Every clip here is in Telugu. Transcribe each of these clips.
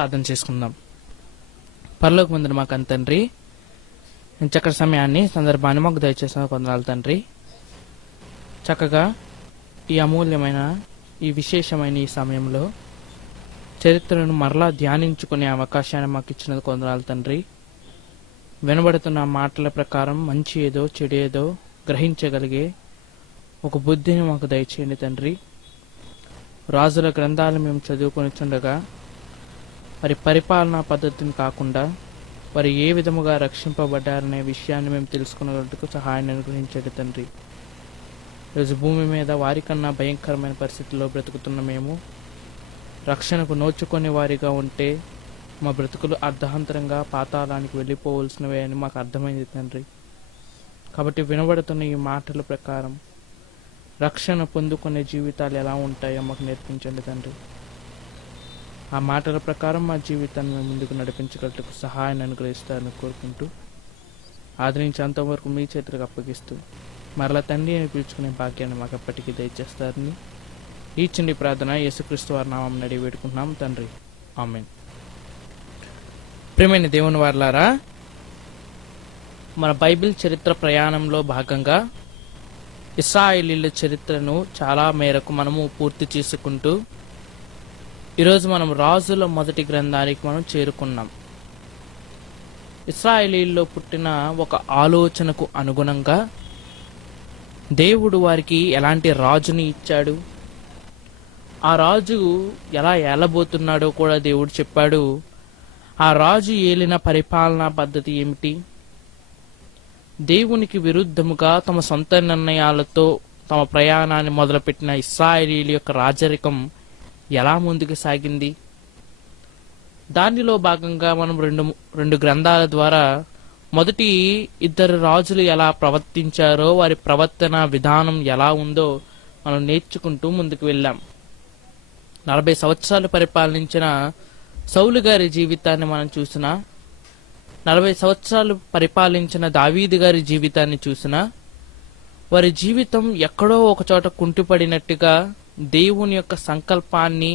ప్రార్థన చేసుకుందాం. పరలోకమందున మాకు తండ్రి, చక్కటి సమయాన్ని సందర్భాన్ని మాకు దయచేసిన కొందనాలు తండ్రి. చక్కగా ఈ అమూల్యమైన ఈ విశేషమైన ఈ సమయంలో చరిత్రను మరలా ధ్యానించుకునే అవకాశాన్ని మాకు ఇచ్చినది కొందనాలు తండ్రి. వినబడుతున్న మాటల ప్రకారం మంచి ఏదో చెడు ఏదో గ్రహించగలిగే ఒక బుద్ధిని మాకు దయచేయండి తండ్రి. రాజుల గ్రంథాలు మేము చదువుకొని చుండగా వారి పరిపాలనా పద్ధతిని కాకుండా వారు ఏ విధముగా రక్షింపబడ్డారనే విషయాన్ని మేము తెలుసుకునేందుకు సహాయాన్ని అనుగ్రహించండి తండ్రి. ఈరోజు భూమి మీద వారికన్నా భయంకరమైన పరిస్థితుల్లో బ్రతుకుతున్న మేము రక్షణకు నోచుకొని వారిగా ఉంటే మా బ్రతుకులు అర్ధంతరంగా పాతాళానికి వెళ్ళిపోవలసినవే అని మాకు అర్థమైంది తండ్రి. కాబట్టి వినబడుతున్న ఈ మాటల ప్రకారం రక్షణ పొందుకునే జీవితాలు ఎలా ఉంటాయో మాకు నేర్పించండి తండ్రి. ఆ మాటల ప్రకారం మా జీవితాన్ని మేము ముందుకు నడిపించగలకు సహాయాన్ని అనుగ్రహిస్తారని కోరుకుంటూ ఆదరించేంతవరకు మీ చేతులకు అప్పగిస్తూ మరలా తండ్రి అని పిలుచుకునే భాగ్యాన్ని మాకు ఎప్పటికీ దయచేస్తారని ఈ చిన్న ప్రార్థన యేసుక్రీస్తు వారి నామం నడి వేడుకుంటున్నాం తండ్రి, ఆమేన్. ప్రియమైన దేవుని వారలారా, మన బైబిల్ చరిత్ర ప్రయాణంలో భాగంగా ఇశ్రాయేలీయుల చరిత్రను చాలా మేరకు మనము పూర్తి చేసుకుంటూ ఈరోజు మనం రాజుల మొదటి గ్రంథానికి మనం చేరుకున్నాం. ఇశ్రాయేలీయుల్లో పుట్టిన ఒక ఆలోచనకు అనుగుణంగా దేవుడు వారికి ఎలాంటి రాజుని ఇచ్చాడు, ఆ రాజు ఎలా ఏలబోతున్నాడో కూడా దేవుడు చెప్పాడు. ఆ రాజు ఏలిన పరిపాలనా పద్ధతి ఏమిటి, దేవునికి విరుద్ధముగా తమ సొంత నిర్ణయాలతో తమ ప్రయాణాన్ని మొదలుపెట్టిన ఇశ్రాయేలీయుల యొక్క రాజరికం ఎలా ముందుకు సాగింది, దానిలో భాగంగా మనం రెండు గ్రంథాల ద్వారా మొదటి ఇద్దరు రాజులు ఎలా ప్రవర్తించారో వారి ప్రవర్తన విధానం ఎలా ఉందో మనం నేర్చుకుంటూ ముందుకు వెళ్ళాం. 40 సంవత్సరాలు పరిపాలించిన సౌలు గారి జీవితాన్ని మనం చూసినా, 40 సంవత్సరాలు పరిపాలించిన దావీదు గారి జీవితాన్ని చూసినా వారి జీవితం ఎక్కడో ఒక చోట కుంటిపడినట్టుగా దేవుని యొక్క సంకల్పాన్ని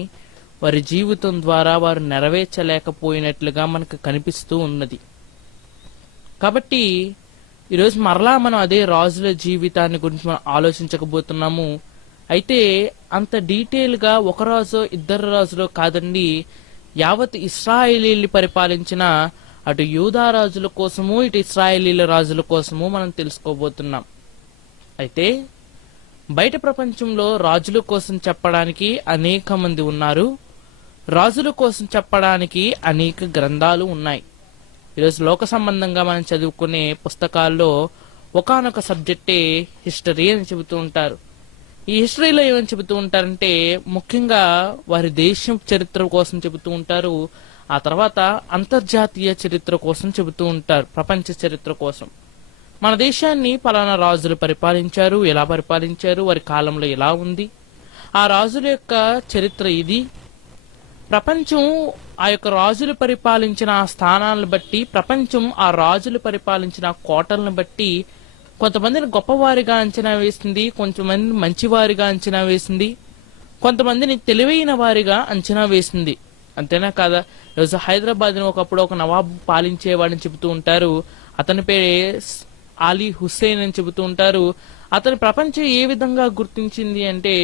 వారి జీవితం ద్వారా వారు నెరవేర్చలేకపోయినట్లుగా మనకు కనిపిస్తూ ఉన్నది. కాబట్టి ఈరోజు మరలా మనం అదే రాజుల జీవితాన్ని గురించి మనం ఆలోచించకపోతున్నాము. అయితే అంత డీటెయిల్గా ఒక రాజు ఇద్దరు రాజులో కాదండి, యావత్ ఇశ్రాయేలీయులు పరిపాలించిన అటు యూదా రాజుల కోసము ఇటు ఇశ్రాయేలీయుల రాజుల కోసము మనం తెలుసుకోబోతున్నాం. అయితే బయట ప్రపంచంలో రాజుల కోసం చెప్పడానికి అనేక మంది ఉన్నారు, రాజుల కోసం చెప్పడానికి అనేక గ్రంథాలు ఉన్నాయి. ఈరోజు లోక సంబంధంగా మనం చదువుకునే పుస్తకాల్లో ఒకానొక సబ్జెక్టే హిస్టరీ అని చెబుతూ ఉంటారు. ఈ హిస్టరీలో ఏమని చెబుతూ ఉంటారంటే ముఖ్యంగా వారి దేశం చరిత్ర కోసం చెబుతూ ఉంటారు, ఆ తర్వాత అంతర్జాతీయ చరిత్ర కోసం చెబుతూ ఉంటారు, ప్రపంచ చరిత్ర కోసం. మన దేశాన్ని పలానా రాజులు పరిపాలించారు, ఎలా పరిపాలించారు, వారి కాలంలో ఎలా ఉంది, ఆ రాజుల యొక్క చరిత్ర ఇది. ప్రపంచం ఆ యొక్క రాజులు పరిపాలించిన ఆ స్థానాలను బట్టి, ప్రపంచం ఆ రాజులు పరిపాలించిన కోటలను బట్టి కొంతమందిని గొప్పవారిగా అంచనా వేసింది, కొంతమంది మంచివారిగా అంచనా వేసింది, కొంతమందిని తెలివైన వారిగా అంచనా వేసింది. అంతేనా కాదా? ఈరోజు హైదరాబాద్ని ఒకప్పుడు ఒక నవాబు పాలించేవాడిని చెబుతూ ఉంటారు, అతని పేరే అలీ హుస్సేన్ అని చెబుతూ ఉంటారు. అతని ప్రపంచం ఏ విధంగా గుర్తించింది అంటే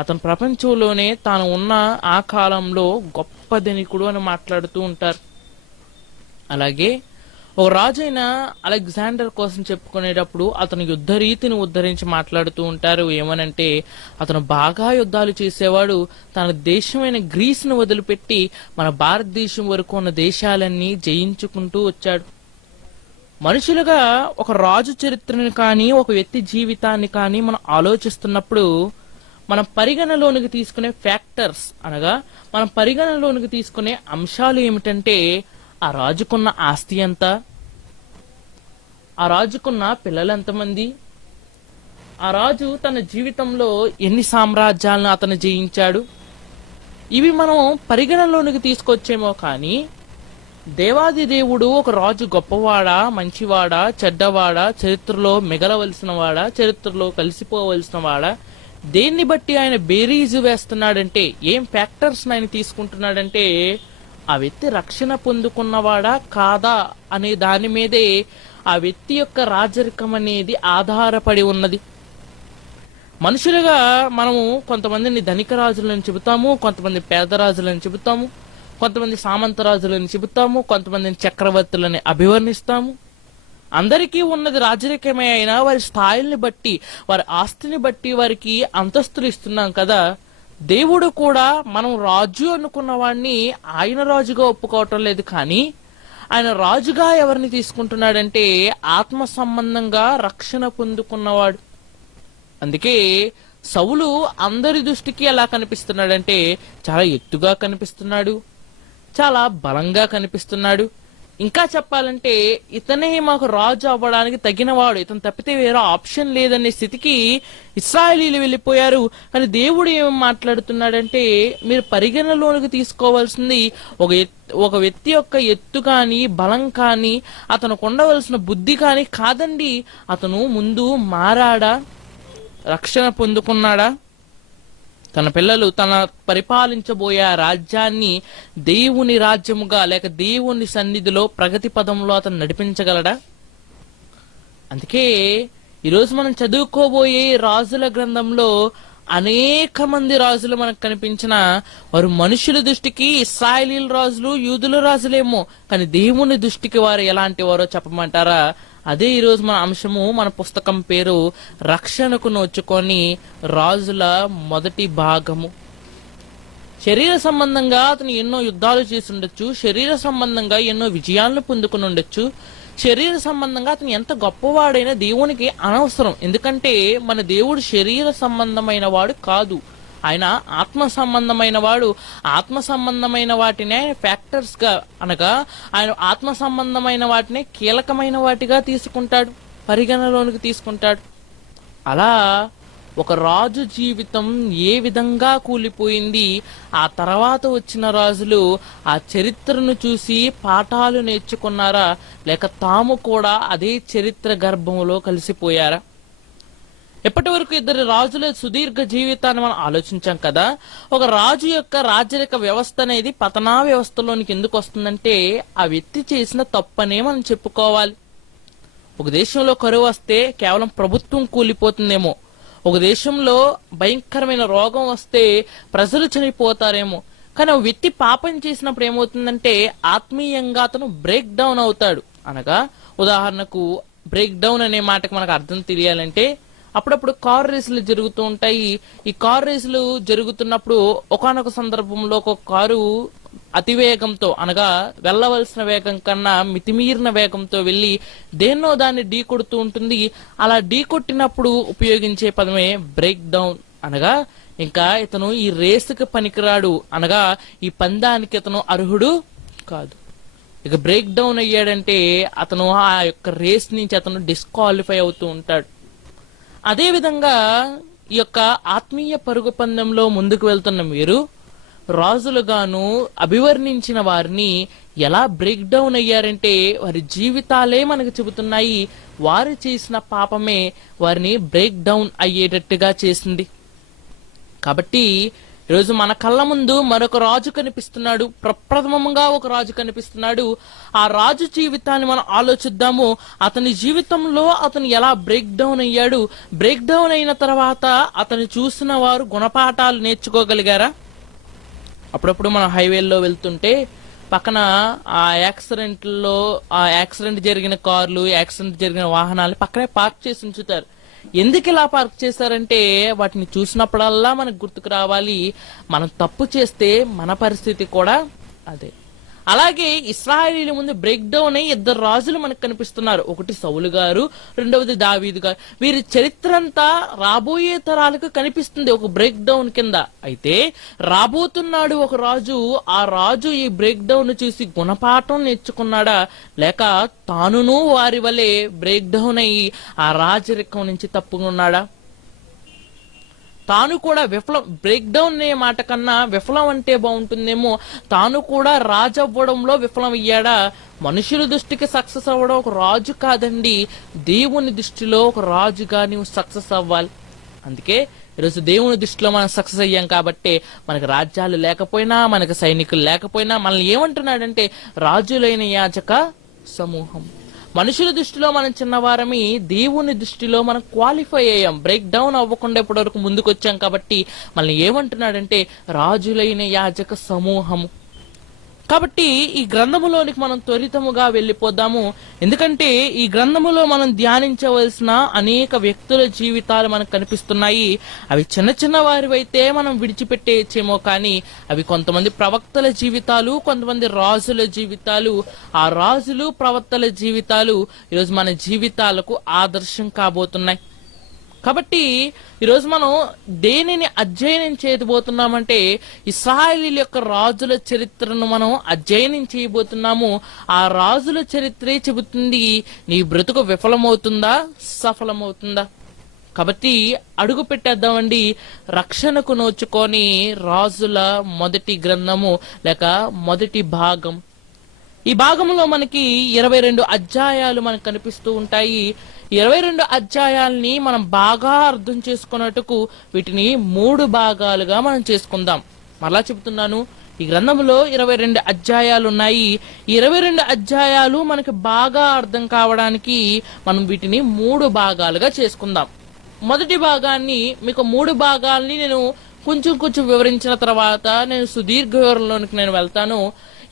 అతని ప్రపంచంలోనే తాను ఉన్న ఆ కాలంలో గొప్ప ధనికుడు అని మాట్లాడుతూ ఉంటారు. అలాగే ఒక రాజైన అలెగ్జాండర్ కోసం చెప్పుకునేటప్పుడు అతను యుద్ధ రీతిని ఉద్ధరించి మాట్లాడుతూ ఉంటారు. ఏమనంటే అతను బాగా యుద్ధాలు చేసేవాడు, తన దేశమైన గ్రీస్ను వదిలిపెట్టి మన భారతదేశం వరకు ఉన్న దేశాలన్నీ జయించుకుంటూ వచ్చాడు. మనుషులుగా ఒక రాజు చరిత్రను కానీ ఒక వ్యక్తి జీవితాన్ని కానీ మనం ఆలోచిస్తున్నప్పుడు మనం పరిగణలోనికి తీసుకునే ఫ్యాక్టర్స్ అనగా మనం పరిగణలోనికి తీసుకునే అంశాలు ఏమిటంటే ఆ రాజుకున్న ఆస్తి ఎంత, ఆ రాజుకున్న పిల్లలు ఎంతమంది, ఆ రాజు తన జీవితంలో ఎన్ని సామ్రాజ్యాలను అతను జయించాడు, ఇవి మనం పరిగణలోనికి తీసుకొచ్చేమో కానీ దేవాది దేవుడు ఒక రాజు గొప్పవాడా, మంచివాడా, చెడ్డవాడా, చరిత్రలో మిగలవలసిన వాడా, చరిత్రలో కలిసిపోవలసిన వాడా, దేన్ని బట్టి ఆయన బేరీజు వేస్తున్నాడంటే, ఏం ఫ్యాక్టర్స్ ఆయన తీసుకుంటున్నాడంటే ఆ వ్యక్తి రక్షణ పొందుకున్నవాడా కాదా అనే దాని మీదే ఆ వ్యక్తి యొక్క రాజరికం అనేది ఆధారపడి ఉన్నది. మనుషులుగా మనము కొంతమందిని ధనిక రాజులని చెబుతాము, కొంతమంది పేద రాజులని చెబుతాము, కొంతమంది సామంత రాజులని చెబుతాము, కొంతమందిని చక్రవర్తులని అభివర్ణిస్తాము. అందరికీ ఉన్నది రాజరికమే అయినా వారి స్థాయిల్ని బట్టి, వారి ఆస్తిని బట్టి వారికి అంతస్తులు ఇస్తున్నాం కదా. దేవుడు కూడా మనం రాజు అనుకున్న వాడిని ఆయన రాజుగా ఒప్పుకోవటం లేదు, కానీ ఆయన రాజుగా ఎవరిని తీసుకుంటున్నాడంటే ఆత్మ సంబంధంగా రక్షణ పొందుకున్నవాడు. అందుకే సౌలు అందరి దృష్టికి ఎలా కనిపిస్తున్నాడంటే చాలా ఎత్తుగా కనిపిస్తున్నాడు, చాలా బలంగా కనిపిస్తున్నాడు. ఇంకా చెప్పాలంటే ఇతనే మాకు రాజు అవ్వడానికి తగినవాడు, ఇతను తప్పితే వేరే ఆప్షన్ లేదనే స్థితికి ఇశ్రాయేలీలు వెళ్ళిపోయారు. కానీ దేవుడు ఏం మాట్లాడుతున్నాడంటే మీరు పరిగణలోనికి తీసుకోవాల్సింది ఒక వ్యక్తి యొక్క ఎత్తు కానీ బలం కానీ అతనికి ఉండవలసిన బుద్ధి కానీ కాదండి. అతను ముందు మారాడా, రక్షణ పొందుకున్నాడా, తన పిల్లలు తన పరిపాలించబోయే రాజ్యాన్ని దేవుని రాజ్యముగా లేక దేవుని సన్నిధిలో ప్రగతి పదంలో అతను నడిపించగలడా? అందుకే ఈరోజు మనం చదువుకోబోయే రాజుల గ్రంథంలో అనేక మంది రాజులు మనకు కనిపించిన వారు మనుషుల దృష్టికి ఇశ్రాయేలీల రాజులు, యూదుల రాజులేమో, కానీ దేవుని దృష్టికి వారు ఎలాంటి వారో చెప్పమంటారా? అదే ఈరోజు మన అంశము. మన పుస్తకం పేరు రక్షణకు నోచుకొని రాజుల మొదటి భాగము. శరీర సంబంధంగా అతను ఎన్నో యుద్ధాలు చేసి ఉండొచ్చు, శరీర సంబంధంగా ఎన్నో విజయాలను పొందుకుని ఉండొచ్చు, శరీర సంబంధంగా అతను ఎంత గొప్పవాడైనా దేవునికి అనవసరం. ఎందుకంటే మన దేవుడు శరీర సంబంధమైన వాడు కాదు, ఆయన ఆత్మ సంబంధమైన వాడు. ఆత్మ సంబంధమైన వాటినే ఫ్యాక్టర్స్ గా అనగా ఆయన ఆత్మ సంబంధమైన వాటినే కీలకమైన వాటిగా తీసుకుంటాడు, పరిగణలోనికి తీసుకుంటాడు. అలా ఒక రాజు జీవితం ఏ విధంగా కూలిపోయింది, ఆ తర్వాత వచ్చిన రాజులు ఆ చరిత్రను చూసి పాఠాలు నేర్చుకున్నారా, లేక తాము కూడా అదే చరిత్ర గర్భంలో కలిసిపోయారా? ఎప్పటి వరకు ఇద్దరు రాజుల సుదీర్ఘ జీవితాన్ని మనం ఆలోచించాం కదా. ఒక రాజు యొక్క రాజరిక వ్యవస్థ అనేది పతనా వ్యవస్థలోనికి ఎందుకు వస్తుందంటే ఆ వ్యక్తి చేసిన తప్పనే మనం చెప్పుకోవాలి. ఒక దేశంలో కరువు వస్తే కేవలం ప్రభుత్వం కూలిపోతుందేమో, ఒక దేశంలో భయంకరమైన రోగం వస్తే ప్రజలు చనిపోతారేమో, కానీ ఒక వ్యక్తి పాపం చేసినప్పుడు ఏమవుతుందంటే ఆత్మీయంగా అతను బ్రేక్ డౌన్ అవుతాడు. అనగా ఉదాహరణకు బ్రేక్ డౌన్ అనే మాటకు మనకు అర్థం తెలియాలంటే అప్పుడప్పుడు కార్ రేసులు జరుగుతూ ఉంటాయి. ఈ కార్ రేసులు జరుగుతున్నప్పుడు ఒకానొక సందర్భంలో ఒక కారు అతివేగంతో అనగా వెళ్ళవలసిన వేగం కన్నా మితిమీరిన వేగంతో వెళ్లి దేన్నో దాన్ని ఢీ కొడుతూ ఉంటుంది. అలా ఢీ కొట్టినప్పుడు ఉపయోగించే పదమే బ్రేక్ డౌన్. అనగా ఇంకా ఇతను ఈ రేసుకి పనికిరాడు, అనగా ఈ పందానికి ఇతను అర్హుడు కాదు. ఇక బ్రేక్ డౌన్ అయ్యాడంటే అతను ఆ యొక్క రేస్ నుంచి అతను డిస్క్వాలిఫై అవుతూ ఉంటాడు. అదే విధంగా ఈ యొక్క ఆత్మీయ పరుగు పందెంలో ముందుకు వెళ్తున్న మీరు రాజులుగాను అభివర్ణించిన వారిని ఎలా బ్రేక్ డౌన్ అయ్యారంటే వారి జీవితాలే మనకు చెబుతున్నాయి. వారు చేసిన పాపమే వారిని బ్రేక్ డౌన్ అయ్యేటట్టుగా చేసింది. కాబట్టి ఈరోజు మన కళ్ళ ముందు మరొక రాజు కనిపిస్తున్నాడు, ప్రప్రథమంగా ఒక రాజు కనిపిస్తున్నాడు. ఆ రాజు జీవితాన్ని మనం ఆలోచిద్దాము. అతని జీవితంలో అతను ఎలా బ్రేక్ డౌన్ అయ్యాడు, బ్రేక్ డౌన్ అయిన తర్వాత అతను చూసిన వారు గుణపాఠాలు నేర్చుకోగలిగారా? అప్పుడప్పుడు మనం హైవేల్లో వెళ్తుంటే పక్కన ఆ యాక్సిడెంట్ జరిగిన కార్లు, యాక్సిడెంట్ జరిగిన వాహనాలు పక్కనే పార్క్ చేసి ఉంచుతారు. ఎందుకు ఇలా పార్క్ చేశారంటే వాటిని చూసినప్పుడల్లా మనకు గుర్తుకు రావాలి, మనం తప్పు చేస్తే మన పరిస్థితి కూడా అదే. అలాగే ఇశ్రాయేలీల ముందు బ్రేక్ డౌన్ అయ్యి ఇద్దరు రాజులు మనకు కనిపిస్తున్నారు. ఒకటి సౌలు గారు, రెండవది దావీదు గారు. వీరి చరిత్ర అంతా రాబోయే తరాలకు కనిపిస్తుంది ఒక బ్రేక్ డౌన్ కింద. అయితే రాబోతున్నాడు ఒక రాజు. ఆ రాజు ఈ బ్రేక్ డౌన్ చూసి గుణపాఠం నేర్చుకున్నాడా, లేక తానును వారి వలె బ్రేక్ డౌన్ అయ్యి ఆ రాజరికం నుంచి తప్పుకున్నాడా? తాను కూడా బ్రేక్ డౌన్ అనే మాట కన్నా విఫలం అంటే బాగుంటుందేమో, తాను కూడా రాజు అవ్వడంలో విఫలం అయ్యాడా? మనుషుల దృష్టికి సక్సెస్ అవ్వడం ఒక రాజు కాదండి, దేవుని దృష్టిలో ఒక రాజుగా నీవు సక్సెస్ అవ్వాలి. అందుకే ఈరోజు దేవుని దృష్టిలో మనం సక్సెస్ అయ్యాం కాబట్టి మనకు రాజ్యాలు లేకపోయినా, మనకు సైనికులు లేకపోయినా మనల్ని ఏమంటున్నాడంటే రాజులైన యాజక సమూహం. మనుషుల దృష్టిలో మనం చిన్నవారమి, దేవుని దృష్టిలో మనం క్వాలిఫై అయ్యాం, బ్రేక్ డౌన్ అవ్వకుండా ఇప్పటి వరకు ముందుకు వచ్చాం కాబట్టి మనల్ని ఏమంటున్నాడంటే రాజులైన యాజక సమూహం. కాబట్టి ఈ గ్రంథములోనికి మనం త్వరితముగా వెళ్ళిపోదాము. ఎందుకంటే ఈ గ్రంథములో మనం ధ్యానించవలసిన అనేక వ్యక్తుల జీవితాలు మనకు కనిపిస్తున్నాయి. అవి చిన్న చిన్న వారివైతే మనం విడిచిపెట్టేయచ్చేమో, కానీ అవి కొంతమంది ప్రవక్తల జీవితాలు, కొంతమంది రాజుల జీవితాలు. ఆ రాజులు, ప్రవక్తల జీవితాలు ఈరోజు మన జీవితాలకు ఆదర్శం కాబోతున్నాయి. కాబట్టి ఈరోజు మనం దేనిని అధ్యయనం చేయబోతున్నామంటే ఇశ్రాయేలీయుల యొక్క రాజుల చరిత్రను మనం అధ్యయనం చేయబోతున్నాము. ఆ రాజుల చరిత్రే చెబుతుంది నీ బ్రతుకు విఫలమవుతుందా, సఫలమవుతుందా. కాబట్టి అడుగు పెట్టేద్దామండి రక్షణకు నోచుకొని రాజుల మొదటి గ్రంథము లేక మొదటి భాగం. ఈ భాగంలో మనకి 22 అధ్యాయాలు మనకు కనిపిస్తూ ఉంటాయి. 22 అధ్యాయాల్ని మనం బాగా అర్థం చేసుకున్నట్టుకు వీటిని 3 భాగాలుగా మనం చేసుకుందాం. మరలా చెబుతున్నాను, ఈ గ్రంథంలో 22 అధ్యాయాలు ఉన్నాయి. ఈ 22 అధ్యాయాలు మనకి బాగా అర్థం కావడానికి మనం వీటిని 3 భాగాలుగా చేసుకుందాం. మొదటి భాగాన్ని మీకు 3 భాగాల్ని నేను కొంచెం వివరించిన తర్వాత నేను సుదీర్ఘ వివరణలోనికి నేను వెళ్తాను.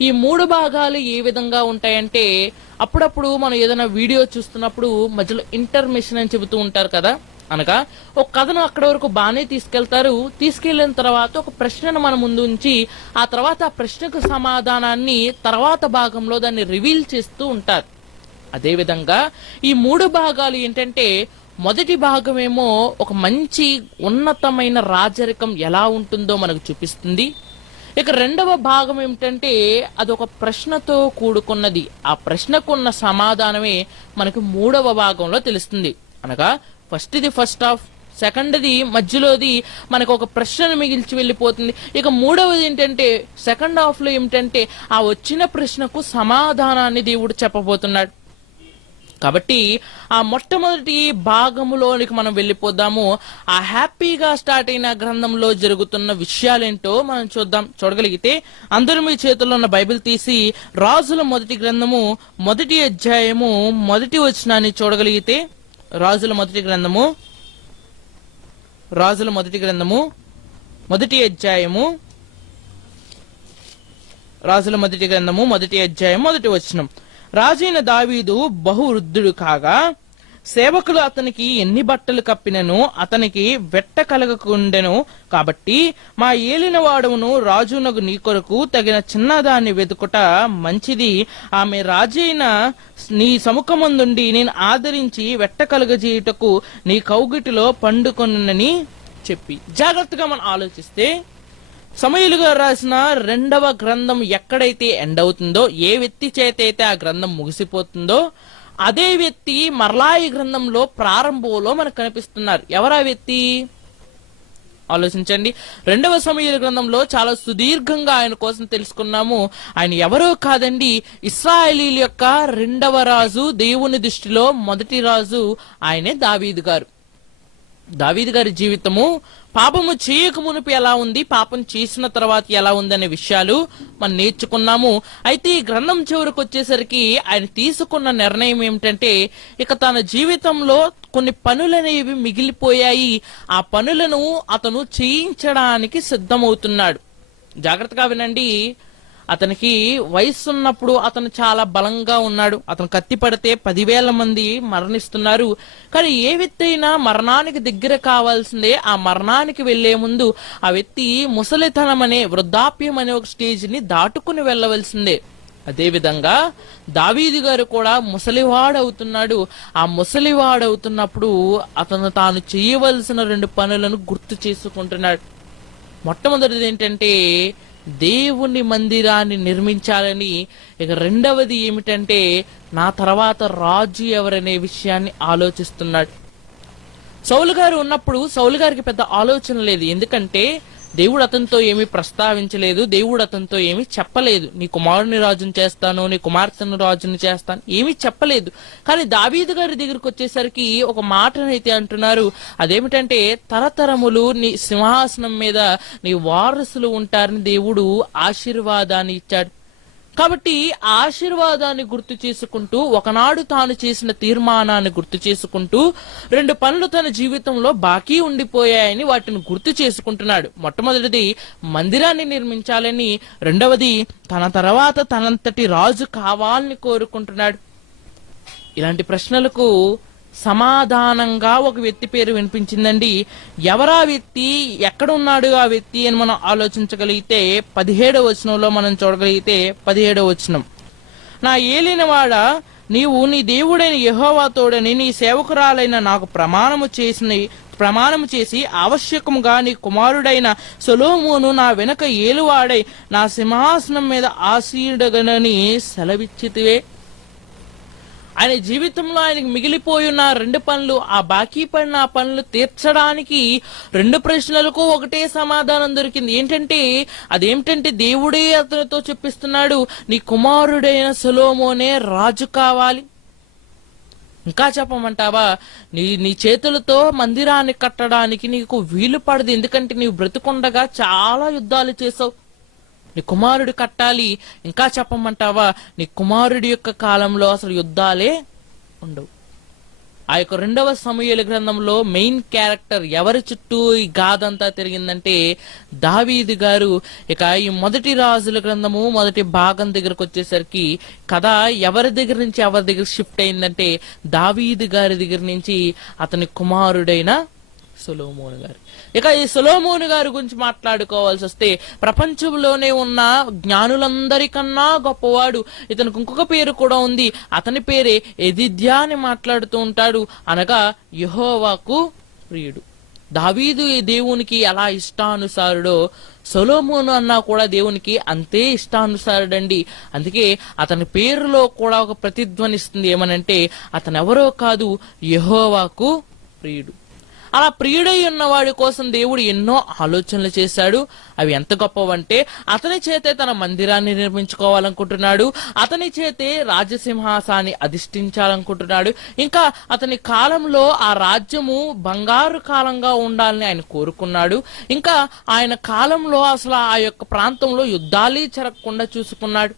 ఈ 3 భాగాలు ఏ విధంగా ఉంటాయంటే, అప్పుడప్పుడు మనం ఏదైనా వీడియో చూస్తున్నప్పుడు మధ్యలో ఇంటర్మిషన్ అని చెబుతూ ఉంటారు కదా. అనగా ఒక కథను అక్కడ వరకు బాగానే తీసుకెళ్తారు. తీసుకెళ్లిన తర్వాత ఒక ప్రశ్నను మన ముందు ఉంచి ఆ తర్వాత ఆ ప్రశ్నకు సమాధానాన్ని తర్వాత భాగంలో దాన్ని రివీల్ చేస్తూ ఉంటారు. అదేవిధంగా ఈ 3 భాగాలు ఏంటంటే, మొదటి భాగమేమో ఒక మంచి ఉన్నతమైన రాజరికం ఎలా ఉంటుందో మనకు చూపిస్తుంది. ఇక రెండవ భాగం ఏమిటంటే అదొక ప్రశ్నతో కూడుకున్నది. ఆ ప్రశ్నకున్న సమాధానమే మనకు 3వ భాగంలో తెలుస్తుంది. అనగా ఫస్ట్ హాఫ్, సెకండ్ది మధ్యలోది మనకు ఒక ప్రశ్నను మిగిల్చి వెళ్ళిపోతుంది. ఇక 3వది ఏంటంటే సెకండ్ హాఫ్ లో ఏమిటంటే ఆ వచ్చిన ప్రశ్నకు సమాధానాన్ని దేవుడు చెప్పబోతున్నాడు. కాబట్టి ఆ మొట్టమొదటి భాగములోనికి మనం వెళ్ళిపోదాము. ఆ హ్యాపీగా స్టార్ట్ అయిన గ్రంథంలో జరుగుతున్న విషయాలేంటో మనం చూద్దాం. చూడగలిగితే అందరూ మీ చేతుల్లో ఉన్న బైబిల్ తీసి రాజుల మొదటి గ్రంథము మొదటి అధ్యాయము మొదటి వచనాన్ని చూడగలిగితే, రాజుల మొదటి గ్రంథము మొదటి అధ్యాయము మొదటి అధ్యాయం మొదటి వచనం. రాజైన దావీదు బహు వృద్ధుడు కాగా సేవకులు అతనికి ఎన్ని బట్టలు కప్పినను అతనికి వెట్ట కలగకుండెను. కాబట్టి మా ఏలిన వాడవును రాజునకు నీ కొరకు తగిన చిన్నదాన్ని వెతుకుట మంచిది. ఆమె రాజైన నీ సముఖమందుండి నేను ఆదరించి వెట్ట కలుగజేయుటకు నీ కౌగిటిలో పండుకొనని చెప్పి. జాగ్రత్తగా మనం ఆలోచిస్తే సమూయేలు గారు రాసిన 2వ గ్రంథం ఎక్కడైతే ఎండ్ అవుతుందో, ఏ వ్యక్తి చేత అయితే ఆ గ్రంథం ముగిసిపోతుందో అదే వ్యక్తి మరలా ఈ గ్రంథంలో ప్రారంభంలో మనకు కనిపిస్తున్నారు. ఎవరా వ్యక్తి ఆలోచించండి. 2వ సమూయేలు గ్రంథంలో చాలా సుదీర్ఘంగా ఆయన కోసం తెలుసుకున్నాము. ఆయన ఎవరో కాదండి, ఇశ్రాయేలీయుల యొక్క 2వ రాజు, దేవుని దృష్టిలో మొదటి రాజు ఆయనే దావీదు గారు. దావీదు గారి జీవితము పాపము చేయక మునుపు ఎలా ఉంది, పాపం చేసిన తర్వాత ఎలా ఉందనే విషయాలు మనం నేర్చుకున్నాము. అయితే ఈ గ్రంథం చివరికి వచ్చేసరికి ఆయన తీసుకున్న నిర్ణయం ఏమిటంటే ఇక తన జీవితంలో కొన్ని పనులనేవి మిగిలిపోయాయి. ఆ పనులను అతను చేయించడానికి సిద్ధమవుతున్నాడు. జాగ్రత్తగా వినండి. అతనికి వయసున్నప్పుడు అతను చాలా బలంగా ఉన్నాడు. అతను కత్తి పడితే 10,000 మంది మరణిస్తున్నారు. కానీ ఏ వ్యక్తి అయినా మరణానికి దగ్గర కావాల్సిందే. ఆ మరణానికి వెళ్లే ముందు ఆ వ్యక్తి ముసలితనం అనే, వృద్ధాప్యం అనే ఒక స్టేజ్ ని దాటుకుని వెళ్ళవలసిందే. అదేవిధంగా దావీదు గారు కూడా ముసలివాడవుతున్నాడు. ఆ ముసలివాడవుతున్నప్పుడు అతను తాను చేయవలసిన 2 పనులను గుర్తు చేసుకుంటున్నాడు. మొట్టమొదటిది ఏంటంటే దేవుని మందిరాన్ని నిర్మించాలని. ఇక రెండవది ఏమిటంటే నా తర్వాత రాజు ఎవరనే విషయాన్ని ఆలోచిస్తున్నాడు. సౌలు గారు ఉన్నప్పుడు సౌలు గారికి పెద్ద ఆలోచన లేదు. ఎందుకంటే దేవుడు అతనితో ఏమీ ప్రస్తావించలేదు, దేవుడు అతనితో ఏమీ చెప్పలేదు, నీ కుమారుని రాజుని చేస్తాను, నీ కుమార్తెను రాజుని చేస్తాను, ఏమీ చెప్పలేదు. కానీ దావీదు గారి దగ్గరికి వచ్చేసరికి ఒక మాటనైతే అంటున్నారు. అదేమిటంటే, తరతరములు నీ సింహాసనం మీద నీ వారసులు ఉంటారని దేవుడు ఆశీర్వాదాన్ని ఇచ్చాడు. కాబట్టి ఆశీర్వాదాన్ని గుర్తు చేసుకుంటూ, ఒకనాడు తాను చేసిన తీర్మానాన్ని గుర్తు చేసుకుంటూ, 2 పనులు తన జీవితంలో బాకీ ఉండిపోయాయని వాటిని గుర్తు చేసుకుంటున్నాడు. మొట్టమొదటిది మందిరాన్ని నిర్మించాలని, రెండవది తన తర్వాత తనంతటి రాజు కావాలని కోరుకుంటున్నాడు. ఇలాంటి ప్రశ్నలకు సమాధానంగా ఒక వ్యక్తి పేరు వినిపించిందండి. ఎవరా వ్యక్తి, ఎక్కడున్నాడు ఆ వ్యక్తి అని మనం ఆలోచించగలిగితే 17వ వచనంలో మనం చూడగలిగితే, 17వ వచనం, నా ఏలినవాడ, నీవు నీ దేవుడైన యెహోవా తోడని నీ సేవకురాలైన నాకు ప్రమాణము చేసి ఆవశ్యకముగా నీ కుమారుడైన సొలొమోను నా వెనక ఏలువాడై నా సింహాసనం మీద ఆసీనుడగనని సెలవిచ్చితివే. ఆయన జీవితంలో ఆయనకు మిగిలిపోయి ఉన్న 2 పనులు, ఆ బాకీ పడిన ఆ పనులు తీర్చడానికి 2 ప్రశ్నలకు ఒకటే సమాధానం దొరికింది. అదేమిటంటే దేవుడే అతనితో చెప్పిస్తున్నాడు, నీ కుమారుడైన సొలొమోనే రాజు కావాలి. ఇంకా చెప్పమంటావా, నీ చేతులతో మందిరాన్ని కట్టడానికి నీకు వీలు పడదు, ఎందుకంటే నీవు బ్రతుకుండగా చాలా యుద్ధాలు చేసావు, నీ కుమారుడు కట్టాలి. ఇంకా చెప్పమంటావా, నీ కుమారుడి యొక్క కాలంలో అసలు యుద్ధాలే ఉండవు. ఆ యొక్క 2వ సమూయేలు గ్రంథంలో మెయిన్ క్యారెక్టర్ ఎవరి చుట్టూ ఈ గాథ అంతా తిరిగిందంటే దావీదు గారు. ఇక ఈ మొదటి రాజుల గ్రంథము మొదటి భాగం దగ్గరకు వచ్చేసరికి కథ ఎవరి దగ్గర నుంచి ఎవరి దగ్గర షిఫ్ట్ అయిందంటే దావీదు గారి దగ్గర నుంచి అతని కుమారుడైన సొలొమోను గారు. ఇక ఈ సొలొమోను గారి గురించి మాట్లాడుకోవాల్సి వస్తే, ప్రపంచంలోనే ఉన్న జ్ఞానులందరికన్నా గొప్పవాడు. ఇతనికి ఇంకొక పేరు కూడా ఉంది, అతని పేరే యెదిద్యా అని మాట్లాడుతూ ఉంటాడు, అనగా యెహోవాకు ప్రియుడు. దావీదు దేవునికి ఎలా ఇష్టానుసారుడో సొలొమోను అన్నా కూడా దేవునికి అంతే ఇష్టానుసారుడండి. అందుకే అతని పేరులో కూడా ఒక ప్రతిధ్వనిస్తుంది, ఏమనంటే అతను ఎవరో కాదు, యెహోవాకు ప్రియుడు. అలా ప్రియుడై ఉన్నవాడి కోసం దేవుడు ఎన్నో ఆలోచనలు చేశాడు. అవి ఎంత గొప్పవంటే, అతని చేతే తన మందిరాన్ని నిర్మించుకోవాలనుకుంటున్నాడు, అతని చేతే రాజసింహాసాన్ని అధిష్ఠించాలనుకుంటున్నాడు. ఇంకా అతని కాలంలో ఆ రాజ్యము బంగారు కాలంగా ఉండాలని ఆయన కోరుకున్నాడు. ఇంకా ఆయన కాలంలో అసలు ఆ యొక్క ప్రాంతంలో యుద్ధాలే జరగకుండా చూసుకున్నాడు.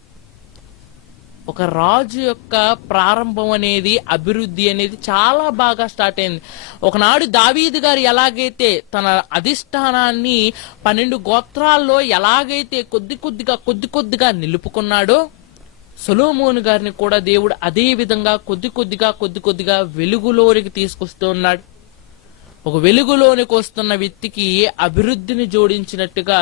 ఒక రాజు యొక్క ప్రారంభం అనేది, అభివృద్ధి అనేది చాలా బాగా స్టార్ట్ అయింది. ఒకనాడు దావీదు గారు ఎలాగైతే తన అధిష్టానాన్ని 12 గోత్రాల్లో ఎలాగైతే కొద్ది కొద్దిగా నిలుపుకున్నాడో, సొలొమోను గారిని కూడా దేవుడు అదే విధంగా కొద్ది కొద్దిగా వెలుగులోనికి తీసుకొస్తూ ఉన్నాడు. ఒక వెలుగులోనికి వస్తున్న వ్యక్తికి అభివృద్ధిని జోడించినట్టుగా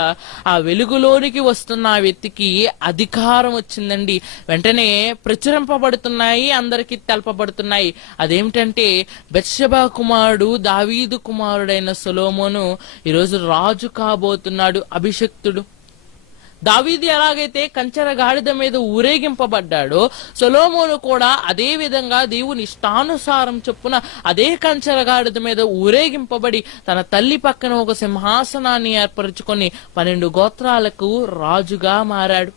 ఆ వెలుగులోనికి వస్తున్న ఆ వ్యక్తికి అధికారం వచ్చిందండి. వెంటనే ప్రచురింపబడుతున్నాయి, అందరికీ తెలపబడుతున్నాయి. అదేమిటంటే, బెత్షెబా కుమారుడు దావీదు కుమారుడైన సొలొమోను ఈరోజు రాజు కాబోతున్నాడు, అభిషక్తుడు. దావీదు ఎలాగైతే కంచెర గాడిద మీద ఊరేగింపబడ్డాడో, సొలొమోను కూడా అదే విధంగా దేవుని ఇష్టానుసారం చొప్పున అదే కంచెర గాడిద మీద ఊరేగింపబడి తన తల్లి పక్కన ఒక సింహాసనాన్ని ఏర్పరచుకొని 12 గోత్రాలకు రాజుగా మారాడు.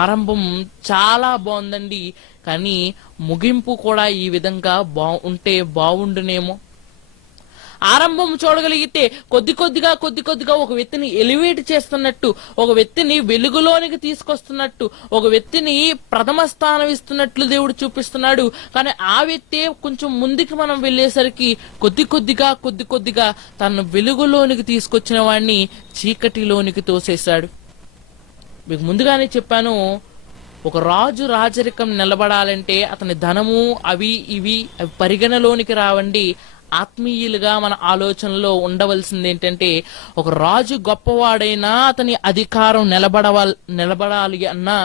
ఆరంభం చాలా బాగుందండి, కానీ ముగింపు కూడా ఈ విధంగా ఉంటే బాగుండునేమో. ఆరంభం చూడగలిగితే కొద్ది కొద్దిగా ఒక వ్యక్తిని ఎలివేట్ చేస్తున్నట్టు, ఒక వ్యక్తిని వెలుగులోనికి తీసుకొస్తున్నట్టు, ఒక వ్యక్తిని ప్రథమ స్థానం ఇస్తున్నట్లు దేవుడు చూపిస్తున్నాడు. కానీ ఆ వ్యక్తి కొంచెం ముందుకు మనం వెళ్ళేసరికి కొద్ది కొద్దిగా తన వెలుగులోనికి తీసుకొచ్చిన వాడిని చీకటిలోనికి తోసేశాడు. మీకు ముందుగానే చెప్పాను, ఒక రాజు రాజరికం నిలబడాలంటే అతని ధనము అవి పరిగణలోనికి రావండి. ఆత్మీయులుగా మన ఆలోచనలో ఉండవలసింది ఏంటంటే, ఒక రాజు గొప్పవాడైనా అతని అధికారం నిలబడాలి అన్నా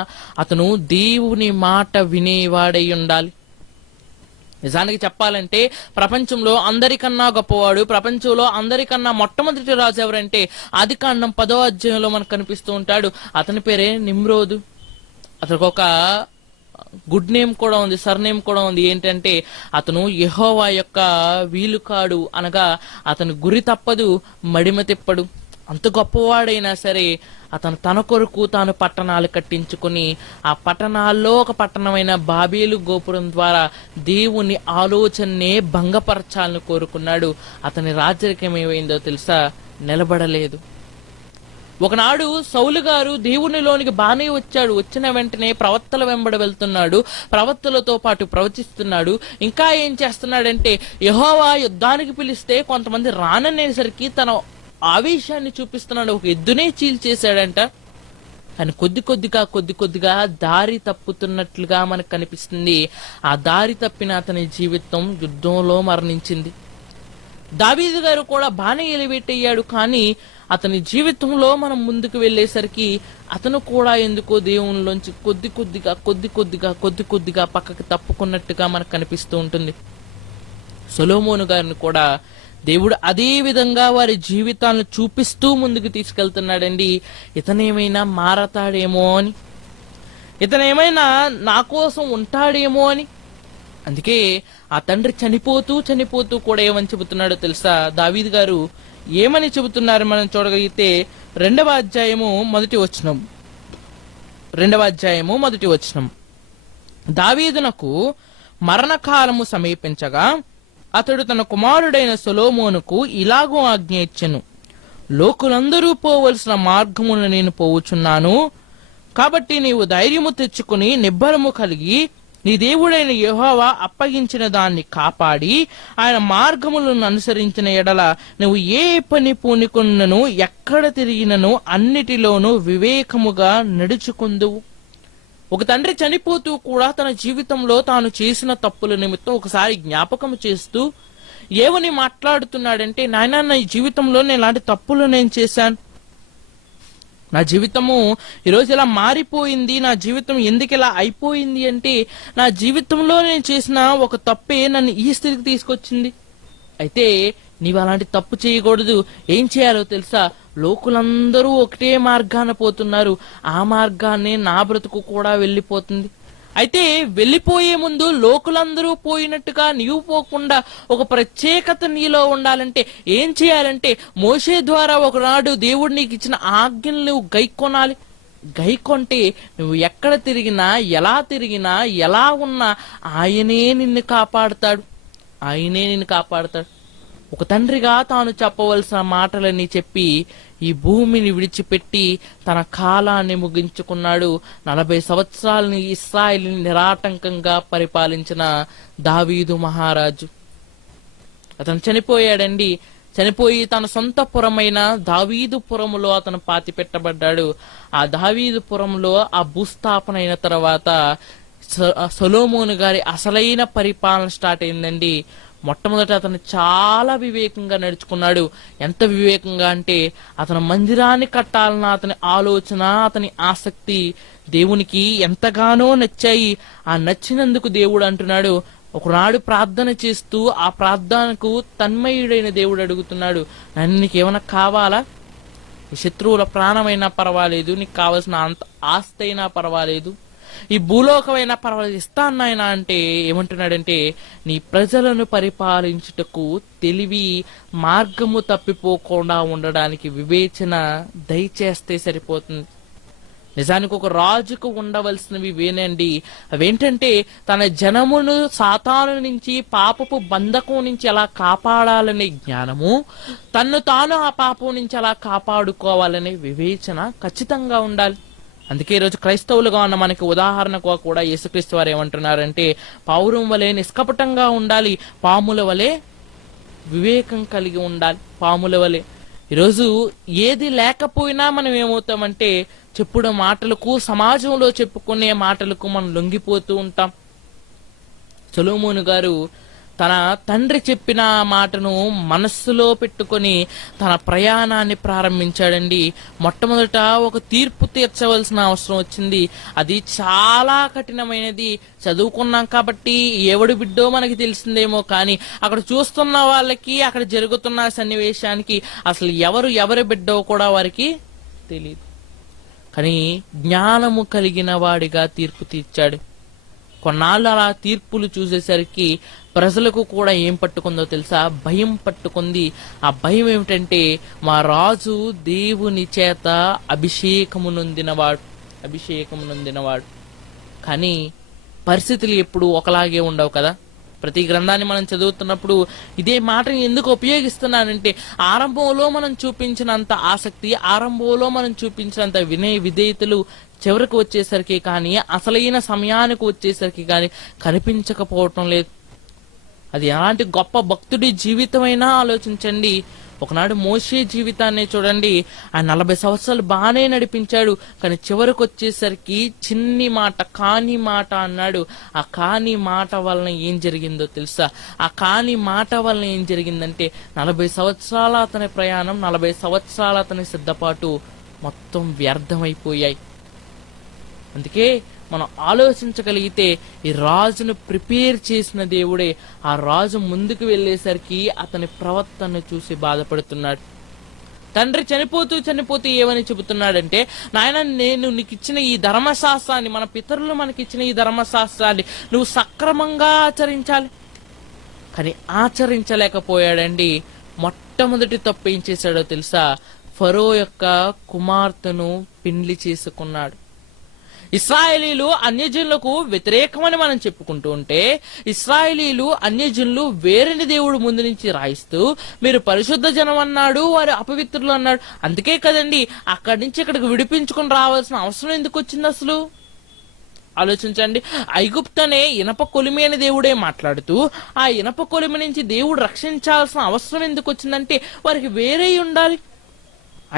అతను దేవుని మాట వినేవాడై ఉండాలి. నిజానికి చెప్పాలంటే ప్రపంచంలో అందరికన్నా గొప్పవాడు, ప్రపంచంలో అందరికన్నా మొట్టమొదటి రాజు ఎవరంటే ఆదికాండం 10వ అధ్యాయంలో మనకు కనిపిస్తూ ఉంటాడు. అతని పేరే నిమ్రోదు. అతనికి ఒక గుడ్ నేమ్ కూడా ఉంది, సర్ నేమ్ కూడా ఉంది. ఏంటంటే అతను యెహోవా యొక్క వీలుకాడు, అనగా అతను గురి తప్పదు, మడిమ తిప్పడు. అంత గొప్పవాడైనా సరే అతను తన కొరకు తాను పట్టణాలు కట్టించుకుని ఆ పట్టణాల్లో ఒక పట్టణమైన బాబేలు గోపురం ద్వారా దేవుని ఆలోచననే భంగపరచాలని కోరుకున్నాడు. అతని రాజరికం ఏమైందో తెలుసా? నిలబడలేదు. ఒకనాడు సౌలు గారు దేవునిలోనికి బానే వచ్చాడు. వచ్చిన వెంటనే ప్రవక్తల వెంబడి వెళ్తున్నాడు, ప్రవక్తలతో పాటు ప్రవచిస్తున్నాడు. ఇంకా ఏం చేస్తున్నాడంటే, యెహోవా యుద్ధానికి పిలిస్తే కొంతమంది రాననేసరికి తన ఆవేశాన్ని చూపిస్తున్నాడు. ఒక ఎద్దునే చీల్చేశాడంట. కానీ కొద్ది కొద్దిగా దారి తప్పుతున్నట్లుగా మనకు కనిపిస్తుంది. ఆ దారి తప్పిన అతని జీవితం యుద్ధంలో మరణించింది. దావీదు గారు కూడా బాగానే ఎలివేట్ అయ్యాడు. కానీ అతని జీవితంలో మనం ముందుకు వెళ్ళేసరికి అతను కూడా ఎందుకో దేవునిలోంచి కొద్ది కొద్దిగా పక్కకి తప్పుకున్నట్టుగా మనకు కనిపిస్తూ ఉంటుంది. సొలొమోను గారిని కూడా దేవుడు అదే విధంగా వారి జీవితాలను చూపిస్తూ ముందుకు తీసుకెళ్తున్నాడండి. ఇతనేమైనా మారతాడేమో అని, ఇతనేమైనా నా కోసం ఉంటాడేమో అని. అందుకే ఆ తండ్రి చనిపోతూ కూడా ఏమని చెబుతున్నాడో తెలుసా? దావీదు గారు ఏమని చెబుతున్నారు మనం చూడగలిగితే 2వ అధ్యాయము మొదటి వచనం. దావీదునకు మరణకాలము సమీపించగా అతడు తన కుమారుడైన సొలొమోనుకు ఇలాగూ ఆజ్ఞ ఇచ్చెను, లోకులందరూ పోవలసిన మార్గమును నేను పోవుచున్నాను. కాబట్టి నీవు ధైర్యము తెచ్చుకుని నిబ్బరము కలిగి నీ దేవుడైన యెహోవా అప్పగించిన దాన్ని కాపాడి ఆయన మార్గములను అనుసరించిన ఎడల నువ్వు ఏ పని పూనుకున్నను ఎక్కడ తిరిగినను అన్నిటిలోనూ వివేకముగా నడుచుకుందువు. ఒక తండ్రి చనిపోతూ కూడా తన జీవితంలో తాను చేసిన తప్పుల నిమిత్తం ఒకసారి జ్ఞాపకం చేస్తూ ఏమని మాట్లాడుతున్నాడంటే, నాయనా నా జీవితంలో నేను ఇలాంటి తప్పులు నేను చేశాను, నా జీవితము ఈరోజు ఇలా మారిపోయింది, నా జీవితం ఎందుకు ఇలా అయిపోయింది అంటే నా జీవితంలో నేను చేసిన ఒక తప్పే నన్ను ఈ స్థితికి తీసుకొచ్చింది. అయితే నీవు అలాంటి తప్పు చేయకూడదు. ఏం చేయాలో తెలుసా? లోకులందరూ ఒకటే మార్గాన పోతున్నారు, ఆ మార్గాన్ని నా బ్రతుకు కూడా వెళ్ళిపోతుంది. అయితే వెళ్ళిపోయే ముందు లోకులందరూ పోయినట్టుగా నీవు పోకుండా ఒక ప్రత్యేకత నీలో ఉండాలంటే ఏం చేయాలంటే, మోషే ద్వారా ఒకనాడు దేవుడు నీకు ఇచ్చిన ఆజ్ఞలు నువ్వు గైకొనాలి. గైకొంటే నువ్వు ఎక్కడ తిరిగినా ఎలా ఉన్నా ఆయనే నిన్ను కాపాడుతాడు. ఒక తండ్రిగా తాను చెప్పవలసిన మాటలని చెప్పి ఈ భూమిని విడిచిపెట్టి తన కాలాన్ని ముగించుకున్నాడు. 40 సంవత్సరాలని ఇశ్రాయేలుని నిరాటంకంగా పరిపాలించిన దావీదు మహారాజు. అతను చనిపోయాడండి. చనిపోయి తన సొంత పురమైన దావీదు పురములో అతను పాతి పెట్టబడ్డాడు. ఆ దావీదు పురంలో ఆ భూస్థాపన అయిన తర్వాత సొలొమోను గారి అసలైన పరిపాలన స్టార్ట్ అయిందండి. మొట్టమొదట అతను చాలా వివేకంగా నడుచుకున్నాడు. ఎంత వివేకంగా అంటే అతను మందిరాన్ని కట్టాలన్న అతని ఆలోచన, అతని ఆసక్తి దేవునికి ఎంతగానో నచ్చాయి. ఆ నచ్చినందుకు దేవుడు అంటున్నాడు, ఒకనాడు ప్రార్థన చేస్తూ ఆ ప్రార్థనకు తన్మయుడైన దేవుడు అడుగుతున్నాడు, నన్ను నీకేమైనా కావాలా? ఈ శత్రువుల ప్రాణమైనా పర్వాలేదు, నీకు కావలసిన అంత ఆస్తి అయినా పర్వాలేదు, ఈ భూలోకమైనా పర్వాలేదు, ఇస్తాను నాయనా అంటే ఏమంటున్నాడంటే, నీ ప్రజలను పరిపాలించుటకు తెలివి, మార్గము తప్పిపోకుండా ఉండడానికి వివేచన దయచేస్తే సరిపోతుంది. నిజానికి ఒక రాజుకు ఉండవలసినవి వేనండి. అవేంటంటే తన జనమును సాతాను నుంచి, పాపపు బంధకం నుంచి ఎలా కాపాడాలనే జ్ఞానము, తన్ను తాను ఆ పాపం నుంచి ఎలా కాపాడుకోవాలనే వివేచన ఖచ్చితంగా ఉండాలి. అందుకే ఈరోజు క్రైస్తవులుగా ఉన్న మనకి ఉదాహరణకు కూడా యేసుక్రీస్తు వారు ఏమంటున్నారంటే, పావురం వలె నిష్కపటంగా ఉండాలి, పాముల వలె వివేకం కలిగి ఉండాలి. పాముల వలె ఈరోజు ఏది లేకపోయినా మనం ఏమవుతామంటే చెప్పుడు మాటలకు, సమాజంలో చెప్పుకునే మాటలకు మనం లొంగిపోతూ ఉంటాం. సొలొమోను గారు తన తండ్రి చెప్పిన మాటను మనస్సులో పెట్టుకొని తన ప్రయాణాన్ని ప్రారంభించాడండి. మొట్టమొదట ఒక తీర్పు తీర్చవలసిన అవసరం వచ్చింది. అది చాలా కఠినమైనది. చదువుకున్నాం కాబట్టి ఎవడు బిడ్డో మనకి తెలిసిందేమో, కానీ అక్కడ చూస్తున్న వాళ్ళకి, అక్కడ జరుగుతున్న సన్నివేశానికి అసలు ఎవరి బిడ్డో కూడా వారికి తెలియదు. కానీ జ్ఞానము కలిగిన వాడిగా తీర్పు తీర్చాడు. కొన్నాళ్ళు అలా తీర్పులు చూసేసరికి ప్రజలకు కూడా ఏం పట్టుకుందో తెలుసా? భయం పట్టుకుంది. ఆ భయం ఏమిటంటే, మా రాజు దేవుని చేత అభిషేకము నొందినవాడు. కానీ పరిస్థితులు ఎప్పుడు ఒకలాగే ఉండవు కదా. ప్రతి గ్రంథాన్ని మనం చదువుతున్నప్పుడు ఇదే మాటని ఎందుకు ఉపయోగిస్తున్నానంటే, ఆరంభంలో మనం చూపించినంత ఆసక్తి, ఆరంభంలో మనం చూపించినంత వినయ విధేయతలు చివరికి వచ్చేసరికి కానీ, అసలైన సమయానికి వచ్చేసరికి కానీ కనిపించకపోవటం లేదు. అది ఎలాంటి గొప్ప భక్తుడి జీవితమైనా ఆలోచించండి. ఒకనాడు మోషే జీవితాన్ని చూడండి. ఆ 40 సంవత్సరాలు బాగానే నడిపించాడు, కానీ చివరికి వచ్చేసరికి చిన్ని మాట, కాని మాట అన్నాడు. ఆ కాని మాట వలన ఏం జరిగిందో తెలుసా? ఆ కాని మాట వలన ఏం జరిగిందంటే 40 సంవత్సరాల అతని ప్రయాణం, 40 సంవత్సరాల అతని సిద్ధపాటు మొత్తం వ్యర్థమైపోయాయి. అందుకే మనం ఆలోచించగలిగితే, ఈ రాజును ప్రిపేర్ చేసిన దేవుడే ఆ రాజు ముందుకు వెళ్ళేసరికి అతని ప్రవర్తనను చూసి బాధపడుతున్నాడు. తండ్రి చనిపోతూ ఏమని చెబుతున్నాడంటే, నాయన నేను నీకు ఇచ్చిన ఈ ధర్మశాస్త్రాన్ని, మన పితరులు మనకిచ్చిన ఈ ధర్మశాస్త్రాన్ని నువ్వు సక్రమంగా ఆచరించాలి. కానీ ఆచరించలేకపోయాడండి. మొట్టమొదటి తప్పు ఏం చేశాడో తెలుసా? ఫరో యొక్క కుమార్తెను పెండ్లి చేసుకున్నాడు. ఇశ్రాయేలీలు అన్యజనులకు వ్యతిరేకమని మనం చెప్పుకుంటూ ఉంటే, ఇశ్రాయేలీలు అన్యజనులు వేరేని దేవుడు ముందు నుంచి రాయిస్తూ, మీరు పరిశుద్ధ జనం అన్నాడు, వారు అపవిత్రులు అన్నాడు. అందుకే కదండి అక్కడి నుంచి ఇక్కడికి విడిపించుకుని రావాల్సిన అవసరం ఎందుకు వచ్చింది అసలు? ఆలోచించండి. ఐగుప్తు అనే ఇనప కొలిమి అని దేవుడే మాట్లాడుతూ, ఆ ఇనప కొలిమి నుంచి దేవుడు రక్షించాల్సిన అవసరం ఎందుకు వచ్చిందంటే, వారికి వేరే ఉండాలి.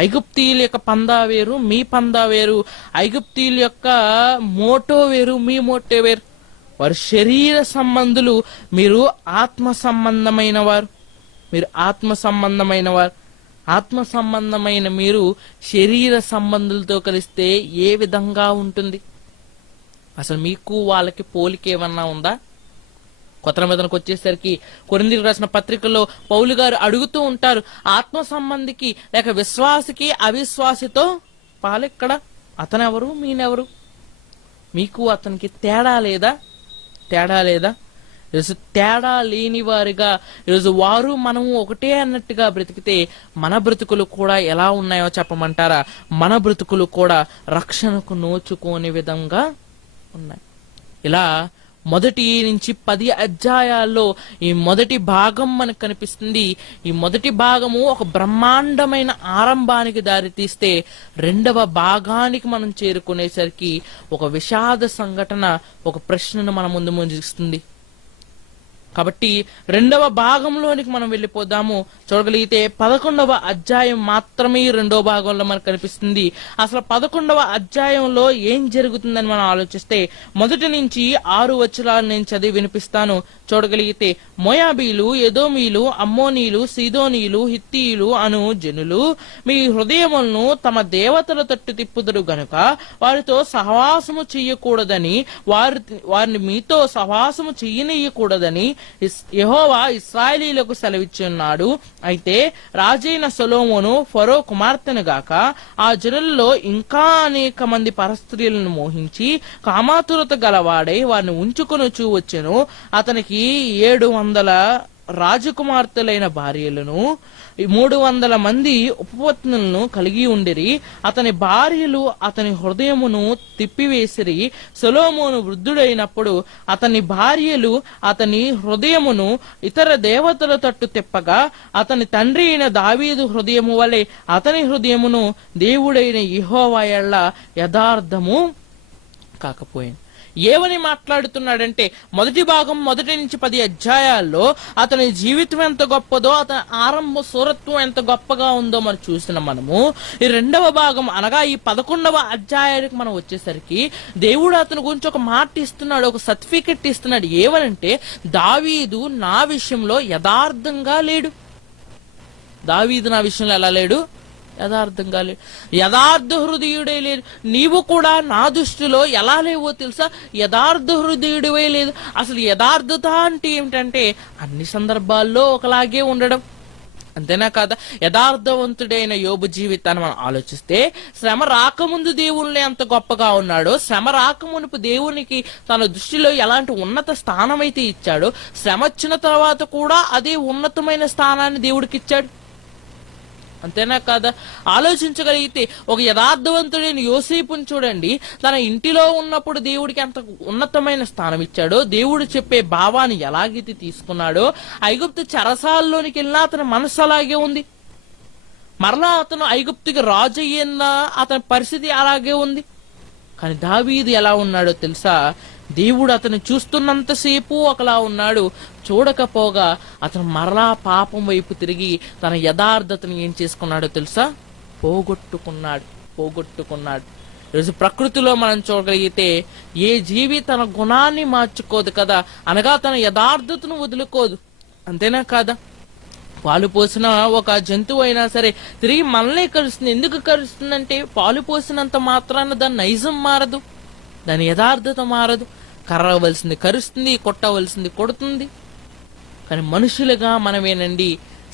ఐగుప్తీయుల యొక్క పందా వేరు, మీ పందా వేరు. ఐగుప్తీయుల యొక్క మోటో వేరు, మీ మోటో వేరు. వారు శరీర సంబంధులు, మీరు ఆత్మ సంబంధమైన వారు. ఆత్మ సంబంధమైన మీరు శరీర సంబంధులతో కలిస్తే ఏ విధంగా ఉంటుంది? అసలు మీకు వాళ్ళకి పోలిక ఏమన్నా ఉందా? కొత్త నిబంధనకు వచ్చేసరికి కొరింథీయులకు రాసిన పత్రికల్లో పౌలు గారు అడుగుతూ ఉంటారు, ఆత్మ సంబంధికి లేక విశ్వాసికి అవిశ్వాసితో పాలెక్కడ? అతనెవరు, మీనెవరు? మీకు అతనికి తేడా లేదా? ఈరోజు తేడా లేని వారిగా, ఈరోజు వారు మనము ఒకటే అన్నట్టుగా బ్రతికితే మన బ్రతుకులు కూడా ఎలా ఉన్నాయో చెప్పమంటారా? మన బ్రతుకులు కూడా రక్షణకు నోచుకోని విధంగా ఉన్నాయి. ఇలా 1 నుంచి 10 అధ్యాయాల్లో ఈ మొదటి భాగం మనకు కనిపిస్తుంది. ఈ మొదటి భాగము ఒక బ్రహ్మాండమైన ఆరంభానికి దారితీస్తే, 2వ భాగానికి మనం చేరుకునేసరికి ఒక విషాద సంఘటన, ఒక ప్రశ్నను మన ముందు ముందుస్తుంది. కాబట్టి 2వ భాగంలోనికి మనం వెళ్ళిపోదాము. చూడగలిగితే 11వ అధ్యాయం మాత్రమే 2వ భాగంలో మనకు కనిపిస్తుంది. అసలు 11వ అధ్యాయంలో ఏం జరుగుతుందని మనం ఆలోచిస్తే, 1 నుంచి 6 వచనాలు నేను చదివి వినిపిస్తాను. చూడగలిగితే, మోయాబీలు, ఎదోమీలు, అమ్మోనీలు, సీదోనీలు, హిత్తీయులు అను జనులు మీ హృదయములను తమ దేవతల తట్టు తిప్పుదురు గనుక వారితో సహవాసము చెయ్యకూడదని, వారిని మీతో సహవాసము చెయ్యనీయకూడదని యెహోవా ఇశ్రాయేలీయులకు సెలవిచ్చున్నాడు. అయితే రాజైన సొలొమోను ఫరో కుమార్తెను గాక ఆ జనులలో ఇంకా అనేక మంది పరస్త్రీలను మోహించి కామాతురత గలవాడై వారిని ఉంచుకొనుచూ వచ్చెను. అతనికి 700 రాజకుమార్తెలైన భార్యలను 300 మంది ఉపపత్నులను కలిగి ఉండిరి. అతని భార్యలు అతని హృదయమును తిప్పివేసిరి. సొలొమోను వృద్ధుడైనప్పుడు అతని భార్యలు అతని హృదయమును ఇతర దేవతల తట్టు తిప్పగా, అతని తండ్రి అయిన దావీదు హృదయము వలె అతని హృదయమును దేవుడైన యెహోవా యెడల యథార్థము కాకపోయింది. ఏమని మాట్లాడుతున్నాడంటే, మొదటి భాగం 1 నుంచి 10 అధ్యాయాల్లో అతని జీవితం ఎంత గొప్పదో, అతని ఆరంభ సూరత్వం ఎంత గొప్పగా ఉందో మనం చూసిన మనము, ఈ 2వ భాగం అనగా ఈ 11వ అధ్యాయానికి మనం వచ్చేసరికి దేవుడు అతని గురించి ఒక మాట ఇస్తున్నాడు, ఒక సర్టిఫికెట్ ఇస్తున్నాడు. ఏమనంటే, దావీదు నా విషయంలో యథార్థంగా లేడు. దావీదు నా విషయంలో ఎలా లేడు? యథార్థంగా లేడు. యథార్థ హృదయుడే లేడు. నీవు కూడా నా దృష్టిలో ఎలా లేవో తెలుసా? యథార్థ హృదయుడివే లేదు. అసలు యథార్థత అంటే ఏమిటంటే, అన్ని సందర్భాల్లో ఒకలాగే ఉండడం. అంతేనా కాదా? యథార్థవంతుడైన యోబు జీవితాన్ని మనం ఆలోచిస్తే శ్రమ రాకముందు దేవుణ్ణి ఎంత గొప్పగా ఉన్నాడో, శ్రమ రాకమునుపు దేవునికి తన దృష్టిలో ఎలాంటి ఉన్నత స్థానం అయితే ఇచ్చాడో, శ్రమ వచ్చిన తర్వాత కూడా అదే ఉన్నతమైన స్థానాన్ని దేవుడికి ఇచ్చాడు. అంతేనా కాదా? ఆలోచించగలిగితే ఒక యథార్థవంతుడైన యోసేపుని చూడండి, తన ఇంటిలో ఉన్నప్పుడు దేవుడికి ఎంత ఉన్నతమైన స్థానం ఇచ్చాడో, దేవుడు చెప్పే భావాన్ని ఎలాగైతే తీసుకున్నాడో, ఐగుప్తు చెరసాలలోనికి వెళ్ళినా అతని మనసు అలాగే ఉంది. మరలా అతను ఐగుప్తుకి రాజు అయ్యేనా అతని పరిస్థితి అలాగే ఉంది. కానీ దావీదు ఎలా ఉన్నాడో తెలుసా? దేవుడు అతను చూస్తున్నంతసేపు ఒకలా ఉన్నాడు, చూడకపోగా అతను మరలా పాపం వైపు తిరిగి తన యథార్థతను ఏం చేసుకున్నాడో తెలుసా? పోగొట్టుకున్నాడు. ఈరోజు ప్రకృతిలో మనం చూడగలిగితే ఏ జీవి తన గుణాన్ని మార్చుకోదు కదా, అనగా తన యథార్థతను వదులుకోదు. అంతేనా కాదా? పాలు పోసిన ఒక జంతువు అయినా సరే తిరిగి మనల్నే కరుస్తుంది. ఎందుకు కరుస్తుందంటే పాలు పోసినంత మాత్రాన దాని నైజం మారదు, దాని యథార్థత మారదు. కర్రవలసింది కరుస్తుంది, కొట్టవలసింది కొడుతుంది. కానీ మనుషులుగా మనమేనండి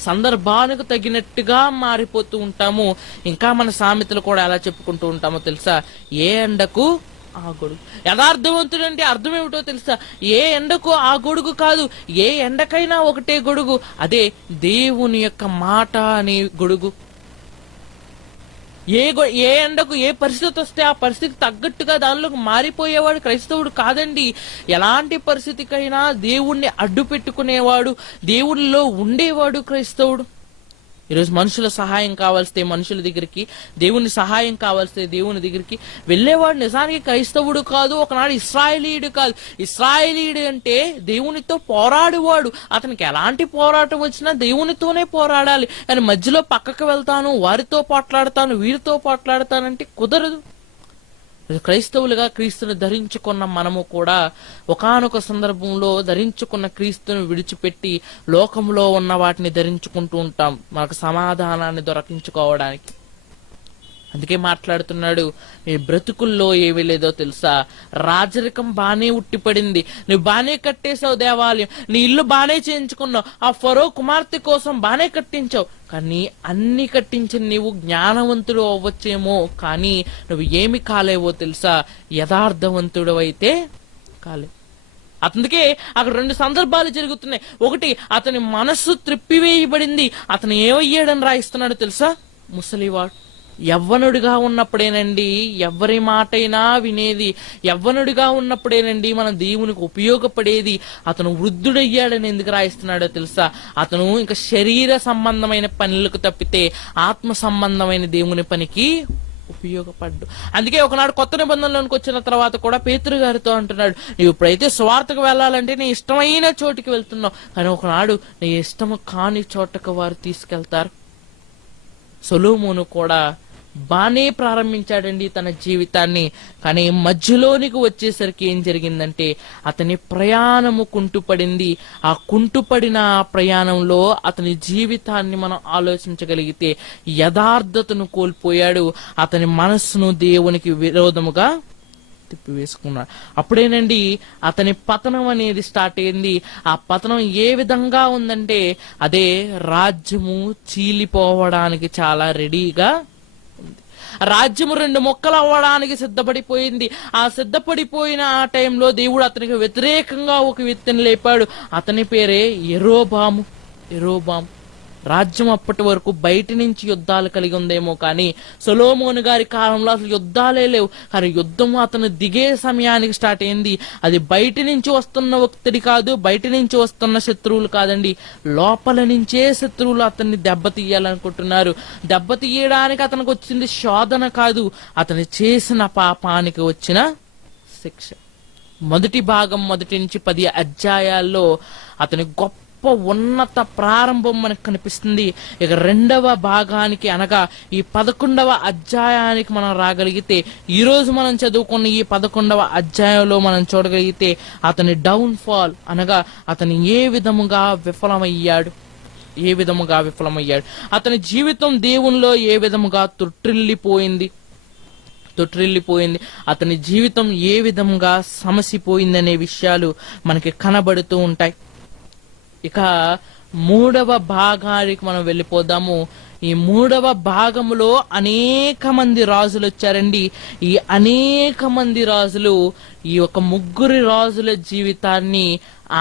సందర్భానికి తగినట్టుగా మారిపోతూ ఉంటాము. ఇంకా మన సామెతలు కూడా ఎలా చెప్పుకుంటూ ఉంటామో తెలుసా? ఏ ఎండకు ఆ గొడుగు. యథార్థవంతుడు అంటే అర్థం ఏమిటో తెలుసా? ఏ ఎండకు ఆ గొడుగు కాదు, ఏ ఎండకైనా ఒకటే గొడుగు, అదే దేవుని యొక్క మాట అనే గొడుగు. ఏ ఎండకు ఏ పరిస్థితి వస్తే ఆ పరిస్థితికి తగ్గట్టుగా దానిలోకి మారిపోయేవాడు క్రైస్తవుడు కాదండి. ఎలాంటి పరిస్థితికైనా దేవుణ్ణి అడ్డు పెట్టుకునేవాడు, దేవుడిలో ఉండేవాడు క్రైస్తవుడు. ఈరోజు మనుషుల సహాయం కావాల్స్తే మనుషుల దగ్గరికి, దేవుని సహాయం కావాల్స్తే దేవుని దగ్గరికి వెళ్ళేవాడు నిజానికి క్రైస్తవుడు కాదు, ఒకనాడు ఇశ్రాయేలీయుడు కాదు. ఇశ్రాయేలీయుడు అంటే దేవునితో పోరాడువాడు. అతనికి ఎలాంటి పోరాటం వచ్చినా దేవునితోనే పోరాడాలి. కానీ మధ్యలో పక్కకు వెళ్తాను, వారితో పోట్లాడతాను, వీరితో పోట్లాడతానంటే కుదరదు. క్రైస్తవులుగా క్రీస్తును ధరించుకున్న మనము కూడా ఒకానొక సందర్భంలో ధరించుకున్న క్రీస్తును విడిచిపెట్టి లోకంలో ఉన్న వాటిని ధరించుకుంటూ ఉంటాం మనకు సమాధానాన్ని దొరకించుకోవడానికి. అందుకే మాట్లాడుతున్నాడు, నీ బ్రతుకుల్లో ఏమీ లేదో తెలుసా? రాజరికం బానే ఉట్టిపడింది, నువ్వు బానే కట్టేశావు దేవాలయం, నీ ఇల్లు బానే చేయించుకున్నావు, ఆ ఫరో కుమార్తె కోసం బానే కట్టించావు. కానీ అన్ని కట్టించిన నీవు జ్ఞానవంతుడు అవ్వచ్చేమో, కానీ నువ్వు ఏమి కాలేవో తెలుసా? యథార్థవంతుడు అయితే కాలే. అందుకే అక్కడ రెండు సందర్భాలు జరుగుతున్నాయి. ఒకటి, అతని మనస్సు త్రిప్పివేయబడింది. అతను ఏమయ్యాడని రాయిస్తున్నాడు తెలుసా? ముసలివాడు. యవ్వనుడిగా ఉన్నప్పుడేనండి ఎవరి మాటైనా వినేది, యవ్వనుడిగా ఉన్నప్పుడేనండి మనం దేవునికి ఉపయోగపడేది. అతను వృద్ధుడయ్యాడని ఎందుకు రాయిస్తున్నాడో తెలుసా? అతను ఇంకా శరీర సంబంధమైన పనులకు తప్పితే ఆత్మ సంబంధమైన దేవుని పనికి ఉపయోగపడ్డు. అందుకే ఒకనాడు కొత్త నిబంధనలోనికి వచ్చిన తర్వాత కూడా పేతురు గారితో అంటున్నాడు, నీవు ఇప్పుడైతే స్వార్థకు వెళ్ళాలంటే నీ ఇష్టమైన చోటుకి వెళ్తున్నావు, కానీ ఒకనాడు నీ ఇష్టము కాని చోటకు వారు తీసుకెళ్తారు. సొలొమోను కూడా బానే ప్రారంభించాడండి తన జీవితాన్ని, కానీ మధ్యలోనికి వచ్చేసరికి ఏం జరిగిందంటే అతని ప్రయాణము కుంటుపడింది. ఆ కుంటుపడిన ప్రయాణంలో అతని జీవితాన్ని మనం ఆలోచించగలిగితే యథార్థతను కోల్పోయాడు. అతని మనస్సును దేవునికి విరోధముగా తిప్పివేసుకున్నాడు. అప్పుడేనండి అతని పతనం అనేది స్టార్ట్ అయింది. ఆ పతనం ఏ విధంగా ఉందంటే అదే రాజ్యము చీలిపోవడానికి చాలా రెడీగా ఉంది. రాజ్యము రెండు మొక్కలు అవ్వడానికి సిద్ధపడిపోయింది. ఆ సిద్ధపడిపోయిన ఆ టైంలో దేవుడు అతనికి వ్యతిరేకంగా ఒక వ్యక్తిని లేపాడు. అతని పేరే యెరోబాము. రాజ్యం అప్పటి వరకు బయట నుంచి యుద్ధాలు కలిగి ఉందేమో, కానీ సొలొమోను గారి కాలంలో అసలు యుద్ధాలే లేవు. కానీ యుద్ధం అతను దిగే సమయానికి స్టార్ట్ అయింది. అది బయట నుంచి వస్తున్న వ్యక్తి కాదు, బయట నుంచి వస్తున్న శత్రువులు కాదండి, లోపల నుంచే శత్రువులు అతన్ని దెబ్బతీయాలనుకుంటున్నారు. దెబ్బతీయడానికి అతనికి వచ్చింది శోధన కాదు, అతను చేసిన పాపానికి వచ్చిన శిక్ష. మొదటి భాగం 1 నుంచి 10 అధ్యాయాల్లో అతని గొప్ప ఉన్నత ప్రారంభం మనకు కనిపిస్తుంది. ఇక రెండవ భాగానికి అనగా ఈ 11వ అధ్యాయానికి మనం రాగలిగితే, ఈరోజు మనం చదువుకున్న ఈ 11వ అధ్యాయంలో మనం చూడగలిగితే అతని డౌన్ ఫాల్ అనగా అతను ఏ విధముగా విఫలమయ్యాడు, అతని జీవితం దేవునిలో ఏ విధముగా తొట్టిల్లిపోయింది, అతని జీవితం ఏ విధంగా సమసిపోయిందనే విషయాలు మనకి కనబడుతూ ఉంటాయి. ఇక మూడవ భాగానికి మనం వెళ్ళిపోదాము. ఈ మూడవ భాగంలో అనేక మంది రాజులు వచ్చారండి. ఈ అనేక మంది రాజులు ఈ యొక్క ముగ్గురి రాజుల జీవితాన్ని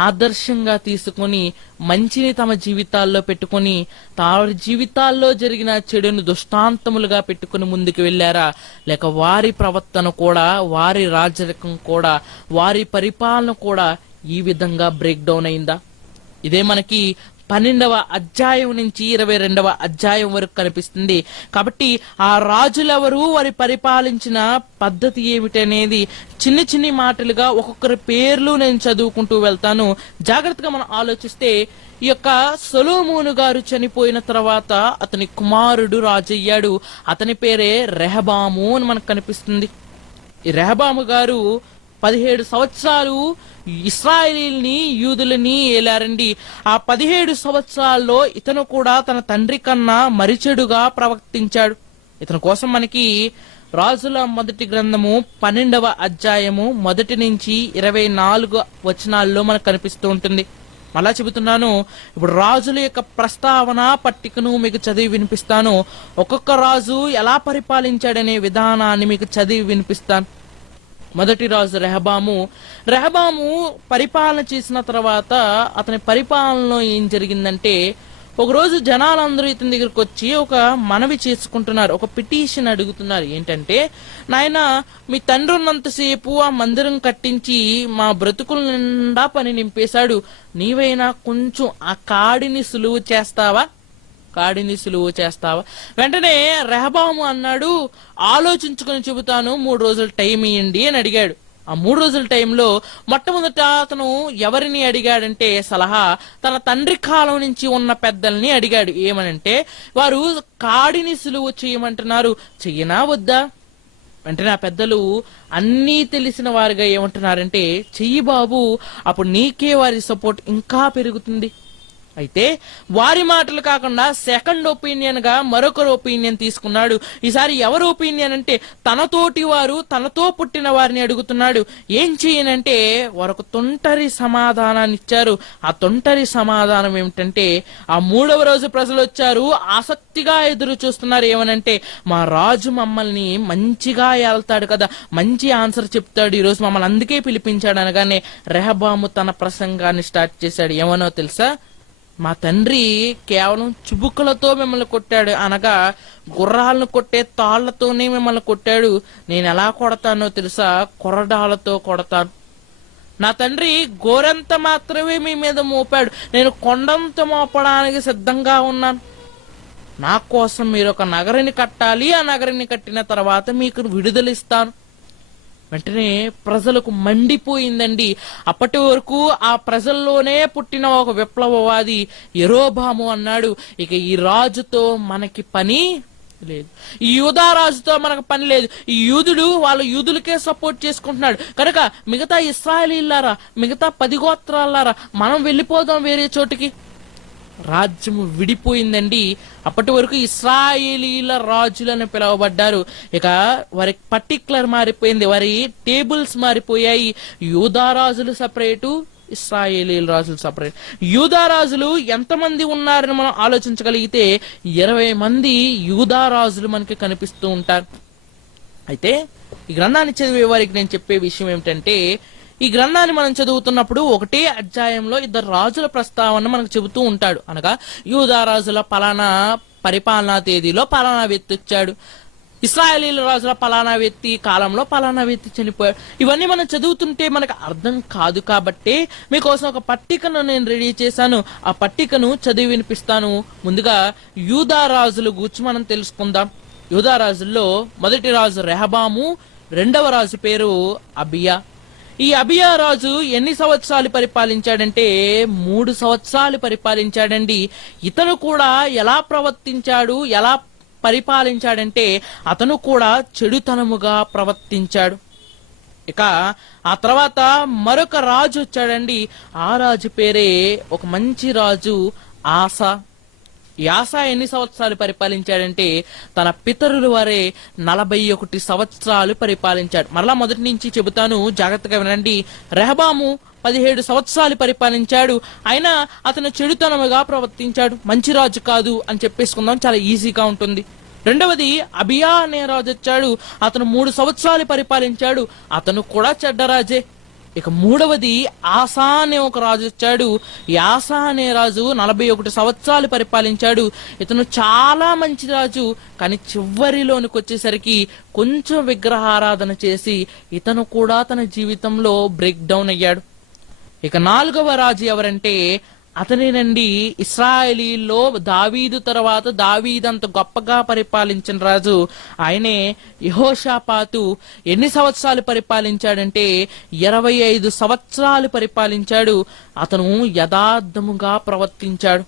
ఆదర్శంగా తీసుకొని మంచిని తమ జీవితాల్లో పెట్టుకొని వారి జీవితాల్లో జరిగిన చెడును దృష్టాంతములుగా పెట్టుకుని ముందుకు వెళ్ళారా, లేక వారి ప్రవర్తన కూడా, వారి రాజరికం కూడా, వారి పరిపాలన కూడా ఈ విధంగా బ్రేక్ డౌన్ అయిందా? ఇదే మనకి 12వ అధ్యాయం నుంచి 22వ అధ్యాయం వరకు కనిపిస్తుంది. కాబట్టి ఆ రాజులెవరు, వారి పరిపాలించిన పద్ధతి ఏమిటనేది చిన్ని చిన్ని మాటలుగా ఒక్కొక్కరి పేర్లు నేను చదువుకుంటూ వెళ్తాను. జాగ్రత్తగా మనం ఆలోచిస్తే ఈ యొక్క సొలొమోను గారు చనిపోయిన తర్వాత అతని కుమారుడు రాజయ్యాడు. అతని పేరే రెహబాము అని మనకు కనిపిస్తుంది. ఈ రెహబాము గారు 17 సంవత్సరాలు ఇశ్రాయేలీల్ని, యూదులని ఏలారండి. ఆ 17 సంవత్సరాల్లో ఇతను కూడా తన తండ్రి కన్నా మరిచెడుగా ప్రవర్తించాడు. ఇతని కోసం మనకి రాజుల మొదటి గ్రంథము 12వ అధ్యాయము 1 నుంచి 24 వచనాల్లో మనకు కనిపిస్తూ ఉంటుంది. మళ్ళా చెబుతున్నాను, ఇప్పుడు రాజుల యొక్క ప్రస్తావన పట్టికను మీకు చదివి వినిపిస్తాను. ఒక్కొక్క రాజు ఎలా పరిపాలించాడనే విధానాన్ని మీకు చదివి వినిపిస్తాను. మొదటి రాజు రెహబాము. రెహబాము పరిపాలన చేసిన తర్వాత అతని పరిపాలనలో ఏం జరిగిందంటే, ఒకరోజు జనాలందరూ ఇతని దగ్గరకు వచ్చి ఒక మనవి చేసుకుంటున్నారు, ఒక పిటిషన్ అడుగుతున్నారు. ఏంటంటే, నాయన మీ తండ్రి ఉన్నంతసేపు ఆ మందిరం కట్టించి మా బ్రతుకుల నిండా పని నింపేశాడు, నీవైనా కొంచెం ఆ కాడిని సులువు చేస్తావా? వెంటనే రెహబాము అన్నాడు, ఆలోచించుకుని చెబుతాను, 3 రోజులు టైం ఇయ్యండి అని అడిగాడు. ఆ 3 రోజుల టైంలో మొట్టమొదట అతను ఎవరిని అడిగాడంటే సలహా తన తండ్రి కాలం నుంచి ఉన్న పెద్దల్ని అడిగాడు. ఏమనంటే, వారు కాడిని సులువు చేయమంటున్నారు, చెయ్యనా వద్దా? వెంటనే ఆ పెద్దలు అన్నీ తెలిసిన వారుగా ఏమంటున్నారంటే, చెయ్యి బాబు, అప్పుడు నీకే వారి సపోర్ట్ ఇంకా పెరుగుతుంది. అయితే వారి మాటలు కాకుండా సెకండ్ ఒపీనియన్ గా మరొకరు ఒపీనియన్ తీసుకున్నాడు. ఈసారి ఎవరు ఒపీనియన్ అంటే, తనతోటి వారు, తనతో పుట్టిన వారిని అడుగుతున్నాడు. ఏం చేయనంటే వారు తొంటరి సమాధానాన్ని ఇచ్చారు. ఆ తొంటరి సమాధానం ఏమిటంటే, ఆ 3వ రోజు ప్రజలు వచ్చారు, ఆసక్తిగా ఎదురు చూస్తున్నారు. ఏమనంటే, మా రాజు మమ్మల్ని మంచిగా ఏళ్తాడు కదా, మంచి ఆన్సర్ చెప్తాడు, ఈ రోజు మమ్మల్ని అందుకే పిలిపించాడు అనగానే రెహబాము తన ప్రసంగాన్ని స్టార్ట్ చేశాడు. ఏమనో తెలుసా? మా తండ్రి కేవలం చుబుకలతో మిమ్మల్ని కొట్టాడు, అనగా గుర్రాలను కొట్టే తాళ్లతోనే మిమ్మల్ని కొట్టాడు. నేను ఎలా కొడతానో తెలుసా? కొరడాలతో కొడతాను. నా తండ్రి గోరంత మాత్రమే మీ మీద మోపాడు, నేను కొండంత మోపడానికి సిద్ధంగా ఉన్నాను. నా కోసం మీరు ఒక నగరిని కట్టాలి, ఆ నగరిని కట్టిన తర్వాత మీకు విడుదలిస్తాను. వెంటనే ప్రజలకు మండిపోయిందండి. అప్పటి వరకు ఆ ప్రజల్లోనే పుట్టిన ఒక విప్లవవాది యెరోబాము అన్నాడు, ఇక ఈ రాజుతో మనకి పని లేదు, ఈ యూదా రాజుతో మనకు పని లేదు. ఈ యూదుడు వాళ్ళ యూదులకే సపోర్ట్ చేసుకుంటున్నాడు కనుక మిగతా ఇశ్రాయేలీయులారా, మిగతా 10 గోత్రాలారా, మనం వెళ్ళిపోదాం వేరే చోటికి. రాజ్యము విడిపోయిందండి. అప్పటి వరకు ఇశ్రాయేలీల రాజులని పిలువబడ్డారు. ఇక వారి పర్టిక్యులర్ మారిపోయింది, వారి టేబుల్స్ మారిపోయాయి. యూదా రాజులు సపరేటు, ఇశ్రాయేలీల రాజులు సపరేట్. యూదా రాజులు ఎంతమంది ఉన్నారని మనం ఆలోచించగలిగితే 20 మంది యూదా రాజులు మనకి కనిపిస్తూ ఉంటారు. అయితే ఈ గ్రంథాన్ని చదివే వారికి నేను చెప్పే విషయం ఏమిటంటే, ఈ గ్రంథాన్ని మనం చదువుతున్నప్పుడు ఒకటే అధ్యాయంలో 2 రాజుల ప్రస్తావన మనకు చెబుతూ ఉంటాడు. అనగా యూదా రాజుల పలానా పరిపాలనా తేదీలో పలానా వ్యక్తి వచ్చాడు, ఇశ్రాయేలీల రాజుల పలానా వ్యక్తి కాలంలో పలానా వ్యక్తి చనిపోయాడు. ఇవన్నీ మనం చదువుతుంటే మనకు అర్థం కాదు. కాబట్టి మీకోసం ఒక పట్టికను నేను రెడీ చేశాను, ఆ పట్టికను చదివి వినిపిస్తాను. ముందుగా యూదా రాజుల గురించి మనం తెలుసుకుందాం. యూదా రాజుల్లో మొదటి రాజు రెహబాము, 2వ రాజు పేరు అబియా. ఈ అబియా రాజు ఎన్ని సంవత్సరాలు పరిపాలించాడంటే 3 సంవత్సరాలు పరిపాలించాడండి. ఇతను కూడా ఎలా ప్రవర్తించాడు, ఎలా పరిపాలించాడంటే అతను కూడా చెడుతనముగా ప్రవర్తించాడు. ఇక ఆ తర్వాత మరొక రాజు వచ్చాడండి. ఆ రాజు పేరే ఒక మంచి రాజు ఆసా. యాసా ఎన్ని సంవత్సరాలు పరిపాలించాడంటే తన పితరుల వారే 41 సంవత్సరాలు పరిపాలించాడు. మరలా మొదటి నుంచి చెబుతాను, జాగ్రత్తగా వినండి. రెహబాము 17 సంవత్సరాలు పరిపాలించాడు. అయినా అతను చెడుతనముగా ప్రవర్తించాడు, మంచి రాజు కాదు అని చెప్పేసుకుందాం, చాలా ఈజీగా ఉంటుంది. రెండవది అబియా అనే రాజు వచ్చాడు. అతను 3 సంవత్సరాలు పరిపాలించాడు, అతను కూడా చెడ్డరాజే. ఇక మూడవది ఆసా అనే ఒక రాజు వచ్చాడు. ఈ ఆసా అనే రాజు 41 సంవత్సరాలు పరిపాలించాడు. ఇతను చాలా మంచి రాజు, కానీ చివరిలోనికి వచ్చేసరికి కొంచెం విగ్రహారాధన చేసి ఇతను కూడా తన జీవితంలో బ్రేక్ డౌన్ అయ్యాడు. ఇక నాలుగవ రాజు ఎవరంటే అతనేనండి ఇశ్రాయేలీల్లో దావీదు తర్వాత దావీదంత గొప్పగా పరిపాలించిన రాజు, ఆయనే యెహోషాపాతు. ఎన్ని సంవత్సరాలు పరిపాలించాడంటే 25 సంవత్సరాలు పరిపాలించాడు. అతను యథార్థముగా ప్రవర్తించాడు.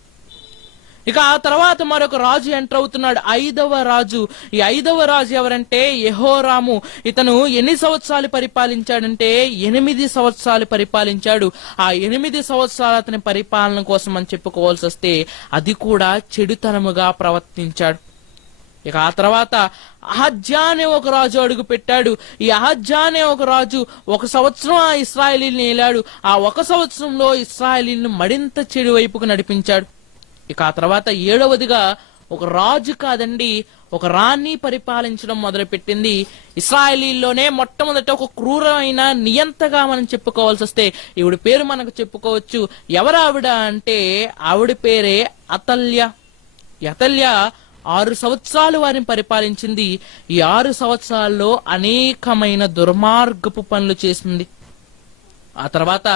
ఇక ఆ తర్వాత మరొక రాజు ఎంటర్ అవుతున్నాడు, 5వ రాజు. ఈ 5వ రాజు ఎవరంటే యెహోరాము. ఇతను ఎన్ని సంవత్సరాలు పరిపాలించాడంటే 8 సంవత్సరాలు పరిపాలించాడు. ఆ 8 సంవత్సరాలు అతని పరిపాలన కోసం అని చెప్పుకోవాల్సి వస్తే అది కూడా చెడుతనముగా ప్రవర్తించాడు. ఇక ఆ తర్వాత అహజ్యా అనే ఒక రాజు అడుగు పెట్టాడు. ఈ అహజ్యా అనే ఒక రాజు 1 సంవత్సరం ఆ ఇశ్రాయేలీని ఏలాడు. ఆ 1 సంవత్సరంలో ఇశ్రాయేలీని మరింత చెడు వైపుకు నడిపించాడు. ఇక ఆ తర్వాత 7వదిగా ఒక రాజు కాదండి, ఒక రాణి పరిపాలించడం మొదలుపెట్టింది. ఇశ్రాయేలీల్లోనే మొట్టమొదట ఒక క్రూరమైన నియంతగా మనం చెప్పుకోవాల్సి వస్తే ఈవిడ పేరు మనకు చెప్పుకోవచ్చు. ఎవరు ఆవిడ అంటే ఆవిడ పేరే అతల్య. అతల్య 6 సంవత్సరాలు వారిని పరిపాలించింది. ఈ 6 సంవత్సరాల్లో అనేకమైన దుర్మార్గపు పనులు చేసింది. ఆ తర్వాత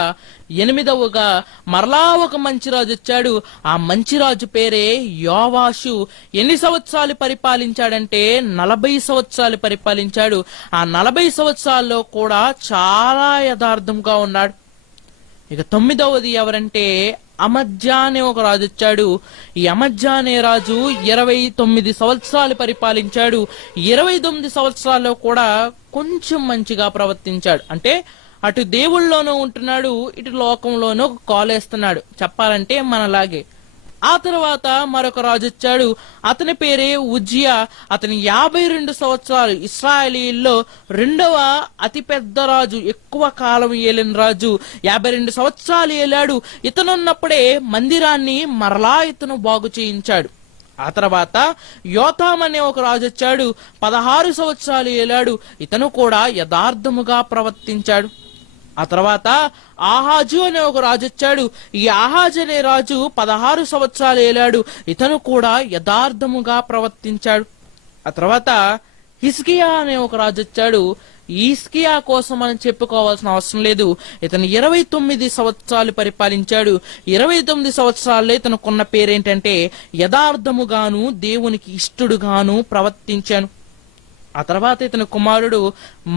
8వగా మరలా ఒక మంచి రాజు వచ్చాడు. ఆ మంచి రాజు పేరే యోవాషు. ఎన్ని సంవత్సరాలు పరిపాలించాడంటే 40 సంవత్సరాలు పరిపాలించాడు. ఆ 40 సంవత్సరాల్లో కూడా చాలా యథార్థంగా ఉన్నాడు. ఇక 9వది ఎవరంటే అమజ్జా అనే ఒక రాజు వచ్చాడు. ఈ అమజ్జా అనే రాజు 29 సంవత్సరాలు పరిపాలించాడు. 29 సంవత్సరాల్లో కూడా కొంచెం మంచిగా ప్రవర్తించాడు. అంటే అటు దేవుళ్ళలోనూ ఉంటున్నాడు, ఇటు లోకంలోనూ కాలేస్తున్నాడు, చెప్పాలంటే మనలాగే. ఆ తర్వాత మరొక రాజు వచ్చాడు, అతని పేరే ఉజ్జియా. అతని 52 సంవత్సరాలు ఇశ్రాయేలీల్లో 2వ అతిపెద్ద రాజు, ఎక్కువ కాలం ఏలిన రాజు. 52 సంవత్సరాలు ఏలాడు. ఇతనున్నప్పుడే మందిరాన్ని మరలా ఇతను బాగు చేయించాడు. ఆ తర్వాత యోతాం అనే ఒక రాజు వచ్చాడు. 16 సంవత్సరాలు ఏలాడు. ఇతను కూడా యథార్థముగా ప్రవర్తించాడు. ఆ తర్వాత ఆహాజు అనే ఒక రాజు వచ్చాడు. ఈ ఆహాజు అనే రాజు 16 సంవత్సరాలు ఏలాడు. ఇతను కూడా యథార్థముగా ప్రవర్తించాడు. ఆ తర్వాత హిజ్కియా అనే ఒక రాజు వచ్చాడు. హిజ్కియా కోసం మనం చెప్పుకోవాల్సిన అవసరం లేదు. ఇతను 29 సంవత్సరాలు పరిపాలించాడు. 29 సంవత్సరాల్లో ఇతనుకున్న పేరేంటంటే యథార్థముగాను దేవునికి ఇష్టడుగాను ప్రవర్తించాను. ఆ తర్వాత ఇతని కుమారుడు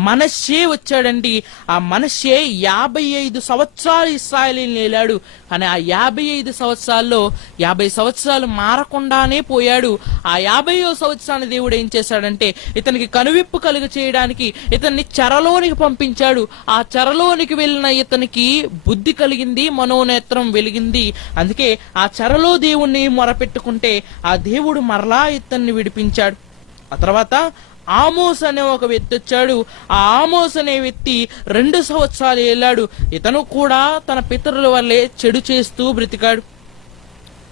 మనష్షే వచ్చాడండి. ఆ మనష్షే 55 సంవత్సరాలు ఇశ్రాయేలీని ఏలాడు. కానీ ఆ 55 సంవత్సరాల్లో 50 సంవత్సరాలు మారకుండానే పోయాడు. ఆ 50వ సంవత్సరాన్ని దేవుడు ఏం చేశాడంటే ఇతనికి కనువిప్పు కలుగ చేయడానికి ఇతన్ని చెరలోనికి పంపించాడు. ఆ చెరలోనికి వెళ్ళిన ఇతనికి బుద్ధి కలిగింది, మనోనేత్రం వెలిగింది. అందుకే ఆ చెరలో దేవుణ్ణి మొరపెట్టుకుంటే ఆ దేవుడు మరలా ఇతన్ని విడిపించాడు. ఆ తర్వాత ఆమోస్ అనే ఒక వ్యక్తి వచ్చాడు. ఆ ఆమోస్ అనే వ్యక్తి 2 సంవత్సరాలు ఏలాడు. ఇతను కూడా తన పితరుల వల్లే చెడు చేస్తూ బ్రతికాడు.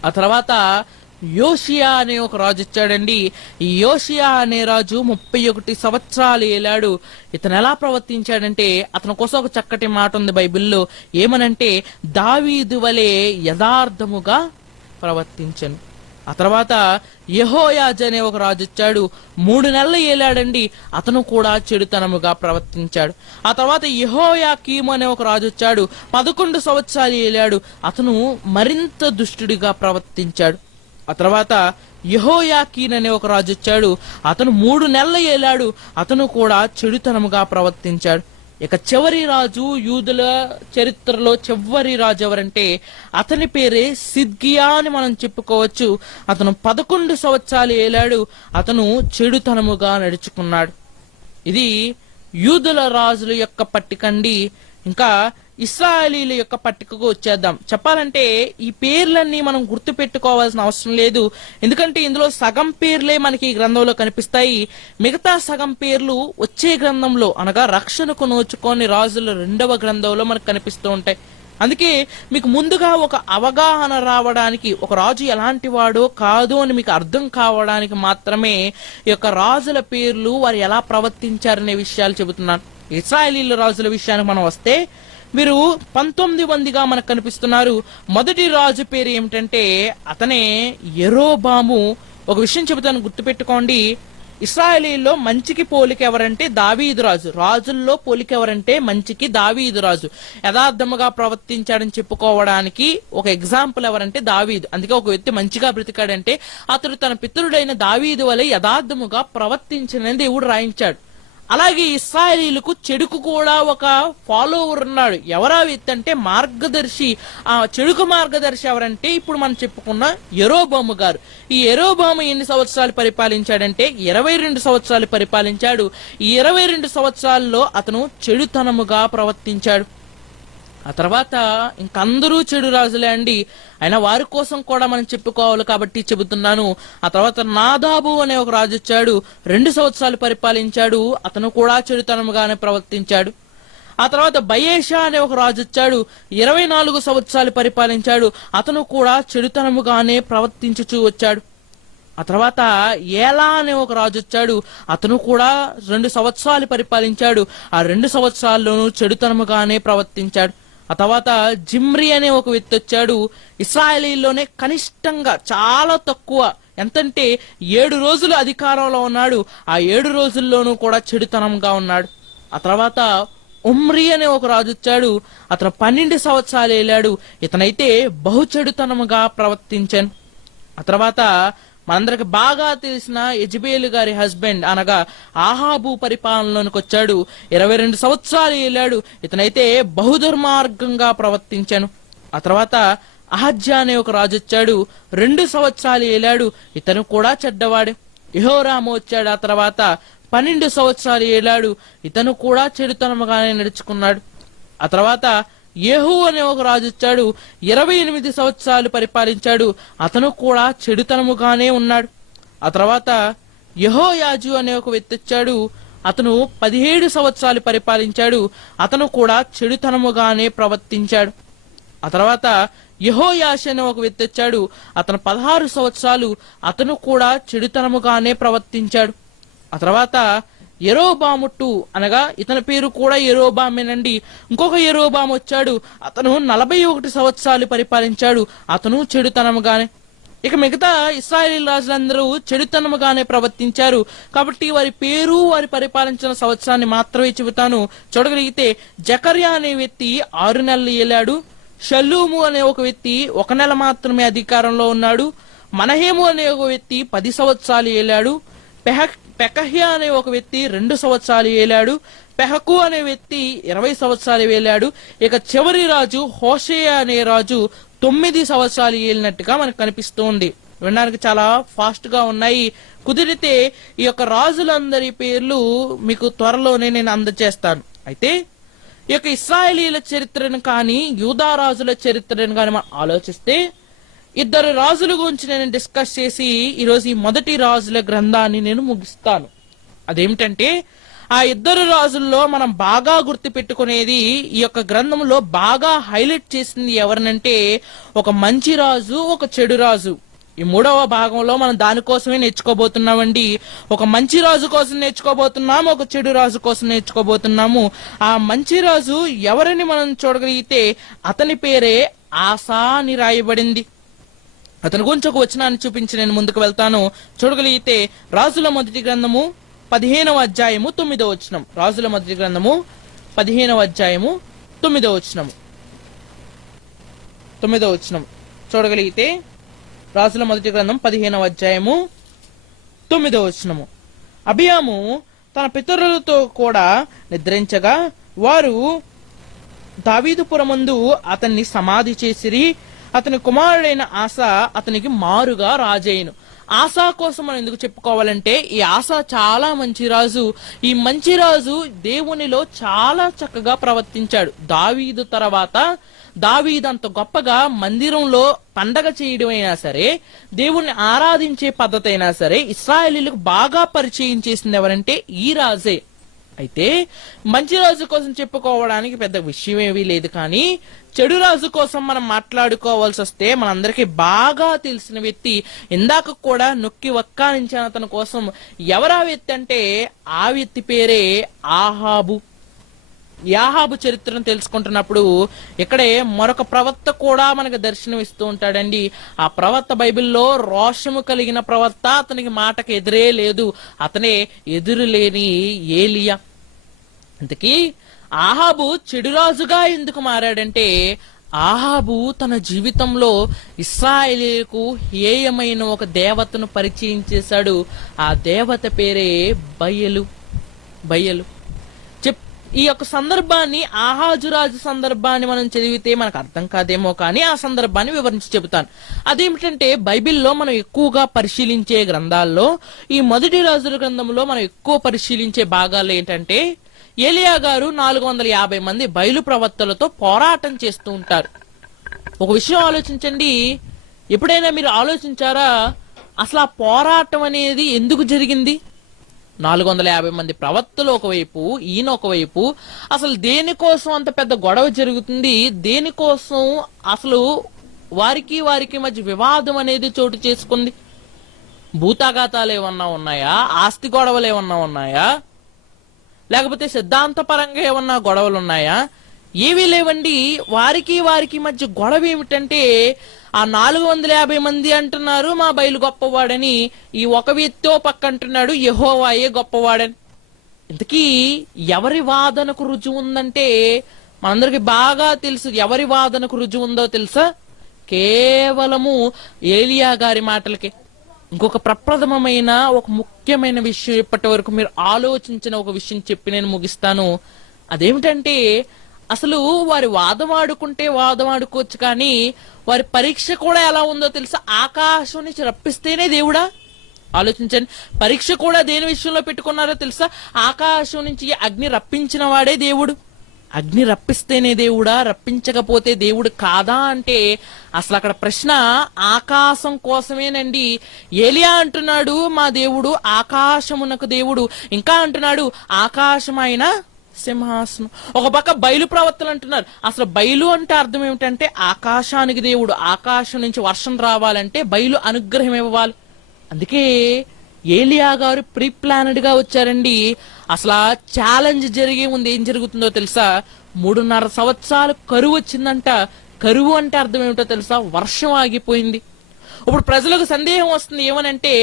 ఆ తర్వాత యోషియా అనే ఒక రాజు వచ్చాడండి. ఈ యోషియా అనే రాజు 31 సంవత్సరాలు ఏలాడు. ఇతను ఎలా ప్రవర్తించాడంటే అతని కోసం ఒక చక్కటి మాట ఉంది బైబిల్లో. ఏమనంటే దావీదు వలె యథార్థముగా ప్రవర్తించను. ఆ తర్వాత యెహోయాజు అనే ఒక రాజు వచ్చాడు. 3 నెలలు ఏలాడండి. అతను కూడా చెడుతనముగా ప్రవర్తించాడు. ఆ తర్వాత యెహోయాకీము అనే ఒక రాజు వచ్చాడు. 11 సంవత్సరాలు ఏలాడు. అతను మరింత దుష్టుడిగా ప్రవర్తించాడు. ఆ తర్వాత యెహోయాకీన్ అనే ఒక రాజు వచ్చాడు. అతను 3 నెలలు ఏలాడు. అతను కూడా చెడుతనముగా ప్రవర్తించాడు. ఇక చివరి రాజు, యూదుల చరిత్రలో చివరి రాజు ఎవరంటే అతని పేరే సిద్కియా అని మనం చెప్పుకోవచ్చు. అతను 11 సంవత్సరాలు ఏలాడు. అతను చెడుతనముగా నడుచుకున్నాడు. ఇది యూదుల రాజుల యొక్క పట్టికండి. ఇంకా ఇశ్రాయేలీల యొక్క పట్టికకు వచ్చేద్దాం. చెప్పాలంటే ఈ పేర్లన్నీ మనం గుర్తు పెట్టుకోవాల్సిన అవసరం లేదు, ఎందుకంటే ఇందులో సగం పేర్లే మనకి ఈ గ్రంథంలో కనిపిస్తాయి. మిగతా సగం పేర్లు వచ్చే గ్రంథంలో అనగా రక్షణకు నోచుకొని రాజుల 2వ గ్రంథంలో మనకు కనిపిస్తూ ఉంటాయి. అందుకే మీకు ముందుగా ఒక అవగాహన రావడానికి, ఒక రాజు ఎలాంటి వాడో కాదు అని మీకు అర్థం కావడానికి మాత్రమే ఈ యొక్క రాజుల పేర్లు, వారు ఎలా ప్రవర్తించారనే విషయాలు చెబుతున్నాను. ఇశ్రాయేలీల రాజుల విషయానికి మనం వస్తే వీరు 19 మందిగా మనకు కనిపిస్తున్నారు. మొదటి రాజు పేరు ఏమిటంటే అతనే యెరోబాము. ఒక విషయం చెబుతాను, గుర్తుపెట్టుకోండి. ఇశ్రాయేలీల్లో మంచికి పోలిక ఎవరంటే దావీదు రాజు. రాజుల్లో పోలిక ఎవరంటే మంచికి దావీదు రాజు. యథార్థముగా ప్రవర్తించాడని చెప్పుకోవడానికి ఒక ఎగ్జాంపుల్ ఎవరంటే దావీదు. అందుకే ఒక వ్యక్తి మంచిగా బ్రతికాడంటే అతడు తన పితరుడైన దావీదు వలె యథార్థముగా ప్రవర్తించనని దేవుడు రాయించాడు. అలాగే ఇశ్రాయేలీలకు చెడుకు కూడా ఒక ఫాలోవర్ ఉన్నాడు. ఎవరా వ్యక్తి అంటే మార్గదర్శి. ఆ చెడుకు మార్గదర్శి ఎవరంటే ఇప్పుడు మనం చెప్పుకున్న యెరోబాము గారు. ఈ యెరోబాము ఎన్ని సంవత్సరాలు పరిపాలించాడంటే 22 సంవత్సరాలు పరిపాలించాడు. ఈ 22 సంవత్సరాల్లో అతను చెడుతనముగా ప్రవర్తించాడు. ఆ తర్వాత ఇంకందరూ చెడు రాజులే అండి, అయినా వారి కోసం కూడా మనం చెప్పుకోవాలి కాబట్టి చెబుతున్నాను. ఆ తర్వాత నాదాబు అనే ఒక రాజు వచ్చాడు, 2 సంవత్సరాలు పరిపాలించాడు. అతను కూడా చెడుతనముగానే ప్రవర్తించాడు. ఆ తర్వాత బయేషా అనే ఒక రాజు వచ్చాడు, 24 సంవత్సరాలు పరిపాలించాడు. అతను కూడా చెడుతనముగానే ప్రవర్తించుచూ వచ్చాడు. ఆ తర్వాత ఏలా అనే ఒక రాజు వచ్చాడు, అతను కూడా 2 సంవత్సరాలు పరిపాలించాడు. ఆ 2 సంవత్సరాల్లోనూ చెడుతనముగానే ప్రవర్తించాడు. ఆ తర్వాత జిమ్రి అనే ఒక వ్యక్తి వచ్చాడు. ఇశ్రాయేలీలోనే కనిష్టంగా చాలా తక్కువ, ఎంతంటే 7 రోజులు అధికారంలో ఉన్నాడు. ఆ 7 రోజుల్లోనూ కూడా చెడుతనంగా ఉన్నాడు. ఆ తర్వాత ఉమ్రి అనే ఒక రాజు వచ్చాడు. అతను 12 సంవత్సరాలు ఏలాడు. ఇతనైతే బహు చెడుతనముగా ప్రవర్తించాను. ఆ తర్వాత మనందరికి బాగా తెలిసిన యెజబేలు గారి హస్బెండ్ అనగా ఆహాబు పరిపాలనలోనికి వచ్చాడు. 22 సంవత్సరాలు ఏలాడు. ఇతనైతే బహుదుర్మార్గంగా ప్రవర్తించాను. ఆ తర్వాత అహజ్యా అనే ఒక రాజు వచ్చాడు, 2 సంవత్సరాలు ఏలాడు. ఇతను కూడా చెడ్డవాడు. యెహోరాము వచ్చాడు. ఆ తర్వాత 12 సంవత్సరాలు ఏలాడు. ఇతను కూడా చెడుతనముగానే నడుచుకున్నాడు. ఆ తర్వాత యేహూ అనే ఒక రాజు వచ్చాడు, 28 సంవత్సరాలు పరిపాలించాడు. అతను కూడా చెడుతనముగానే ఉన్నాడు. ఆ తర్వాత యెహోయాజు అనే ఒక వ్యక్తి వచ్చాడు. అతను 17 సంవత్సరాలు పరిపాలించాడు. అతను కూడా చెడుతనముగానే ప్రవర్తించాడు. ఆ తర్వాత యెహోయాషు అనే ఒక వ్యక్తి వచ్చాడు. అతను 16 సంవత్సరాలు. అతను కూడా చెడుతనముగానే ప్రవర్తించాడు. ఆ తర్వాత యెరోబాము 2 అనగా ఇతని పేరు కూడా యెరోబామేనండి. ఇంకొక యెరోబాము వచ్చాడు. అతను 41 సంవత్సరాలు పరిపాలించాడు. అతను చెడుతనముగానే. ఇక మిగతా ఇశ్రాయేలీ రాజులందరూ చెడుతనముగానే ప్రవర్తించారు. కాబట్టి వారి పేరు, వారి పరిపాలించిన సంవత్సరాన్ని మాత్రమే చెబుతాను. చూడగలిగితే జకర్యా అనే వ్యక్తి 6 నెలలు ఏలాడు. షల్లూము అనే ఒక వ్యక్తి 1 నెల మాత్రమే అధికారంలో ఉన్నాడు. మనహేము అనే ఒక వ్యక్తి 10 సంవత్సరాలు ఏలాడు. పెకహ్యా అనే ఒక వ్యక్తి 2 సంవత్సరాలు ఏలాడు. పెహకు అనే వ్యక్తి 20 సంవత్సరాలు ఏలాడు. ఇక చివరి రాజు హోషేయ అనే రాజు 9 సంవత్సరాలు ఏలినట్టుగా మనకు కనిపిస్తుంది. వినడానికి చాలా ఫాస్ట్ గా ఉన్నాయి. కుదిరితే ఈ యొక్క రాజులందరి పేర్లు మీకు త్వరలోనే నేను అందజేస్తాను. అయితే ఈ యొక్క ఇశ్రాయేలీల చరిత్రను కానీ యూదా రాజుల చరిత్రను కానీ మనం ఆలోచిస్తే 2 రాజుల గురించి నేను డిస్కస్ చేసి ఈరోజు ఈ మొదటి రాజుల గ్రంథాన్ని నేను ముగిస్తాను. అదేమిటంటే ఆ 2 రాజుల్లో మనం బాగా గుర్తు పెట్టుకునేది, ఈ యొక్క గ్రంథంలో బాగా హైలైట్ చేసింది ఎవరినంటే ఒక మంచి రాజు, ఒక చెడు రాజు. ఈ 3వ భాగంలో మనం దానికోసమే నేర్చుకోబోతున్నామండి. ఒక మంచి రాజు కోసం నేర్చుకోబోతున్నాము, ఒక చెడు రాజు కోసం నేర్చుకోబోతున్నాము. ఆ మంచి రాజు ఎవరని మనం చూడగలిగితే అతని పేరే ఆసా అని రాయబడింది. అతని గురించి ఒక వచనాన్ని చూపించి నేను ముందుకు వెళ్తాను. చూడగలిగితే రాజుల మొదటి గ్రంథము 15వ అధ్యాయము 9వ వచనం. రాజుల మొదటి గ్రంథము 15వ అధ్యాయము 9వ వచనము. 9వ వచనం చూడగలిగితే రాజుల మొదటి గ్రంథం 15వ అధ్యాయము 9వ వచనము. అబియాము తన పితరులతో కూడా నిద్రించగా వారు దావీదుపురమందు అతన్ని సమాధి చేసిరి. అతని కుమారుడైన ఆస అతనికి మారుగా రాజైను. ఆసా కోసం మనం ఎందుకు చెప్పుకోవాలంటే ఈ ఆసా చాలా మంచి రాజు. ఈ మంచి రాజు దేవునిలో చాలా చక్కగా ప్రవర్తించాడు. దావీదు తర్వాత దావీదు అంత గొప్పగా మందిరంలో పండగ చేయడం అయినా సరే, దేవుణ్ణి ఆరాధించే పద్ధతి అయినా సరే ఇశ్రాయేలీలకు బాగా పరిచయం చేసింది ఎవరంటే ఈ రాజే. అయితే మంచి రాజు కోసం చెప్పుకోవడానికి పెద్ద విషయం ఏమీ లేదు, కానీ చెడు రాజు కోసం మనం మాట్లాడుకోవాల్సి వస్తే మనందరికీ బాగా తెలిసిన వ్యక్తి, ఇందాక కూడా నొక్కి వక్కానించిన అతని కోసం ఎవరా వ్యక్తి అంటే ఆ వ్యక్తి పేరే ఆహాబు. యాహాబు చరిత్రను తెలుసుకుంటున్నప్పుడు ఇక్కడే మరొక ప్రవక్త కూడా మనకు దర్శనం ఇస్తూ ఉంటాడండి. ఆ ప్రవక్త బైబిల్లో రోషము కలిగిన ప్రవక్త, అతనికి మాటకు ఎదురే లేదు, అతనే ఎదురు లేని ఏలియా. అందుకే ఆహాబు చెడురాజుగా ఎందుకు మారాడంటే ఆహాబు తన జీవితంలో ఇశ్రాయేలీయులకు హేయమైన ఒక దేవతను పరిచయం చేశాడు. ఆ దేవత పేరే బయలు. ఈ యొక్క సందర్భాన్ని, ఆహాజురాజు సందర్భాన్ని మనం చదివితే మనకు అర్థం కాదేమో, కానీ ఆ సందర్భాన్ని వివరించి చెబుతాను. అదేమిటంటే బైబిల్లో మనం ఎక్కువగా పరిశీలించే గ్రంథాల్లో ఈ మొదటి రాజుల గ్రంథంలో మనం ఎక్కువ పరిశీలించే భాగాలు ఏంటంటే ఏలియా గారు 450 మంది బయలు ప్రవక్తలతో పోరాటం చేస్తూ ఉంటారు. ఒక విషయం ఆలోచించండి, ఎప్పుడైనా మీరు ఆలోచించారా అసలు ఆ పోరాటం అనేది ఎందుకు జరిగింది? 450 మంది ప్రవక్తలు ఒకవైపు, ఈయన ఒకవైపు, అసలు దేనికోసం అంత పెద్ద గొడవ జరుగుతుంది? దేనికోసం అసలు వారికి మధ్య వివాదం అనేది చోటు చేసుకుంది? భూతాఘాతాలు ఏమన్నా ఉన్నాయా? ఆస్తి గొడవలు ఏమన్నా ఉన్నాయా? లేకపోతే సిద్ధాంతపరంగా ఏమన్నా గొడవలు ఉన్నాయా? ఏవీ లేవండి. వారికి మధ్య గొడవ ఏమిటంటే ఆ 450 మంది అంటున్నారు మా బయలు గొప్పవాడని, ఈ ఒక వ్యక్తో పక్క అంటున్నాడు యెహోవాయే గొప్పవాడని. ఇంతకీ ఎవరి వాదనకు రుజువు ఉందంటే మనందరికి బాగా తెలుసు. ఎవరి వాదనకు రుజువు ఉందో తెలుసా? కేవలము ఏలియా గారి మాటలకే. ఇంకొక ప్రప్రథమమైన ఒక ముఖ్యమైన విషయం ఇప్పటి వరకు మీరు ఆలోచించిన ఒక విషయం చెప్పి నేను ముగిస్తాను. అదేమిటంటే అసలు వారి వాదమాడుకుంటే వాదమాడుకోవచ్చు, కానీ వారి పరీక్ష కూడా ఎలా ఉందో తెలుసా? ఆకాశం నుంచి రప్పిస్తేనే దేవుడా? ఆలోచించండి, పరీక్ష కూడా దేని విషయంలో పెట్టుకున్నారో తెలుసా? ఆకాశం నుంచి అగ్ని రప్పించిన వాడే దేవుడు. అగ్ని రప్పిస్తేనే దేవుడా, రప్పించకపోతే దేవుడు కాదా అంటే అసలు అక్కడ ప్రశ్న ఆకాశం కోసమేనండి. ఏలియా అంటున్నాడు మా దేవుడు ఆకాశమునకు దేవుడు, ఇంకా అంటున్నాడు ఆకాశం ఆయన సింహాసనం. ఒక పక్క బయలు ప్రవక్తలు అంటున్నారు. అసలు బయలు అంటే అర్థం ఏమిటంటే ఆకాశానికి దేవుడు. ఆకాశం నుంచి వర్షం రావాలంటే బయలు అనుగ్రహం ఇవ్వాలి. అందుకే ఏలియా గారు ప్రీ ప్లానెడ్ గా వచ్చారండి. అసలు ఛాలెంజ్ జరిగే ముందు ఏం జరుగుతుందో తెలుసా? 3.5 సంవత్సరాలు కరువు వచ్చిందంట. కరువు అంటే అర్థం ఏమిటో తెలుసా? వర్షం ఆగిపోయింది. ఇప్పుడు ప్రజలకు సందేహం వస్తుంది, ఏమనంటే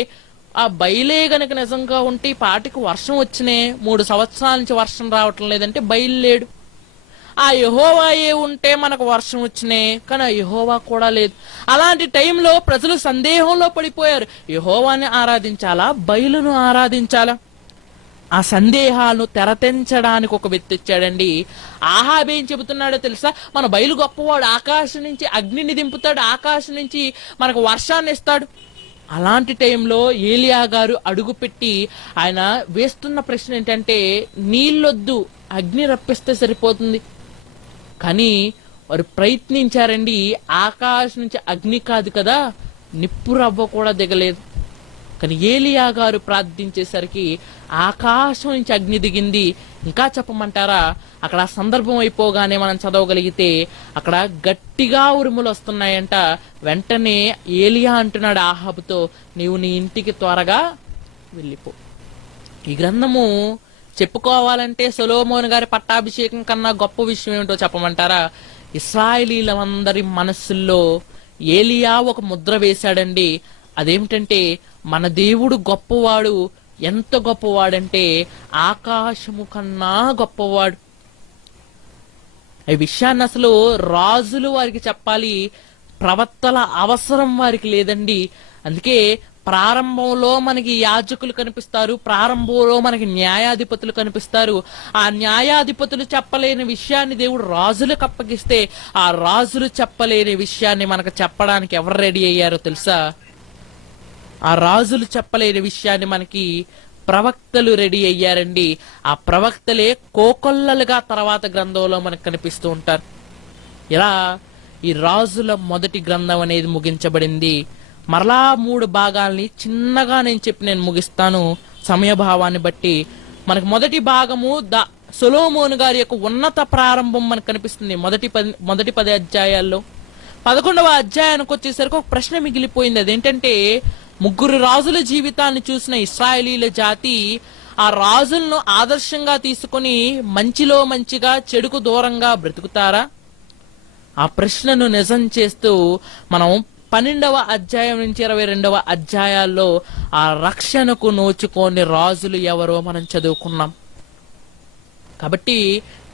ఆ బయలే గనక నిజంగా ఉంటే ఈ పాటికి వర్షం వచ్చినే, 3 సంవత్సరాల నుంచి వర్షం రావటం లేదంటే బయలు లేడు. ఆ యెహోవాయే ఉంటే మనకు వర్షం వచ్చినే, కానీ ఆ యెహోవా కూడా లేదు. అలాంటి టైంలో ప్రజలు సందేహంలో పడిపోయారు. యెహోవాని ఆరాధించాలా, బయలును ఆరాధించాలా? ఆ సందేహాలను తెరతెంచడానికి ఒక వ్యక్తి వచ్చాడండి. ఆహాబు ఏం చెబుతున్నాడో తెలుసా? మన బయలు గొప్పవాడు, ఆకాశం నుంచి అగ్నిని దింపుతాడు, ఆకాశం నుంచి మనకు వర్షాన్ని ఇస్తాడు. అలాంటి టైంలో ఏలియా గారు అడుగుపెట్టి ఆయన వేస్తున్న ప్రశ్న ఏంటంటే నీళ్ళొద్దు, అగ్ని రప్పిస్తే సరిపోతుంది. కానీ వారు ప్రయత్నించారండి. ఆకాశం నుంచి అగ్ని కాదు కదా, నిప్పు రవ్వ కూడా దిగలేదు. కానీ ఏలియా గారు ప్రార్థించేసరికి ఆకాశం నుంచి అగ్ని దిగింది. ఇంకా చెప్పమంటారా? అక్కడ సందర్భం అయిపోగానే మనం చదవగలిగితే అక్కడ గట్టిగా ఉరుములు వస్తున్నాయంట. వెంటనే ఏలియా అంటున్నాడు ఆహాబుతో, నీవు నీ ఇంటికి త్వరగా వెళ్ళిపో. ఈ గ్రంథము చెప్పుకోవాలంటే సొలొమోను గారి పట్టాభిషేకం కన్నా గొప్ప విషయం ఏమిటో చెప్పమంటారా? ఇశ్రాయేలీలందరి మనస్సుల్లో ఏలియా ఒక ముద్ర వేశాడండి. అదేమిటంటే మన దేవుడు గొప్పవాడు. ఎంత గొప్పవాడంటే ఆకాశము కన్నా గొప్పవాడు. ఈ విషయాన్ని అసలు రాజులు వారికి చెప్పాలి, ప్రవక్తల అవసరం వారికి లేదండి. అందుకే ప్రారంభంలో మనకి యాజకులు కనిపిస్తారు, ప్రారంభంలో మనకి న్యాయాధిపతులు కనిపిస్తారు. ఆ న్యాయాధిపతులు చెప్పలేని విషయాన్ని దేవుడు రాజులకు అప్పగిస్తే ఆ రాజులు చెప్పలేని విషయాన్ని మనకు చెప్పడానికి ఎవరు రెడీ అయ్యారో తెలుసా? ఆ రాజులు చెప్పలేని విషయాన్ని మనకి ప్రవక్తలు రెడీ అయ్యారండి. ఆ ప్రవక్తలే కోకొల్లలుగా తర్వాత గ్రంథంలో మనకు కనిపిస్తూ ఉంటారు. ఇలా ఈ రాజుల మొదటి గ్రంథం అనేది ముగించబడింది. మరలా 3 భాగాల్ని చిన్నగా నేను ముగిస్తాను సమయభావాన్ని బట్టి. మనకు మొదటి భాగము సొలొమోను గారి యొక్క ఉన్నత ప్రారంభం మనకు కనిపిస్తుంది. మొదటి 10 అధ్యాయాల్లో 11వ అధ్యాయానికి వచ్చేసరికి ఒక ప్రశ్న మిగిలిపోయింది. అదేంటంటే, 3 రాజుల జీవితాన్ని చూసిన ఇశ్రాయేలీల జాతి ఆ రాజులను ఆదర్శంగా తీసుకుని మంచిలో మంచిగా చెడుకు దూరంగా బ్రతుకుతారా? ఆ ప్రశ్నను నిజం చేస్తూ మనం 12వ అధ్యాయం నుంచి 22వ అధ్యాయాల్లో ఆ రక్షణకు నోచుకోని రాజులు ఎవరో మనం చదువుకున్నాం. కాబట్టి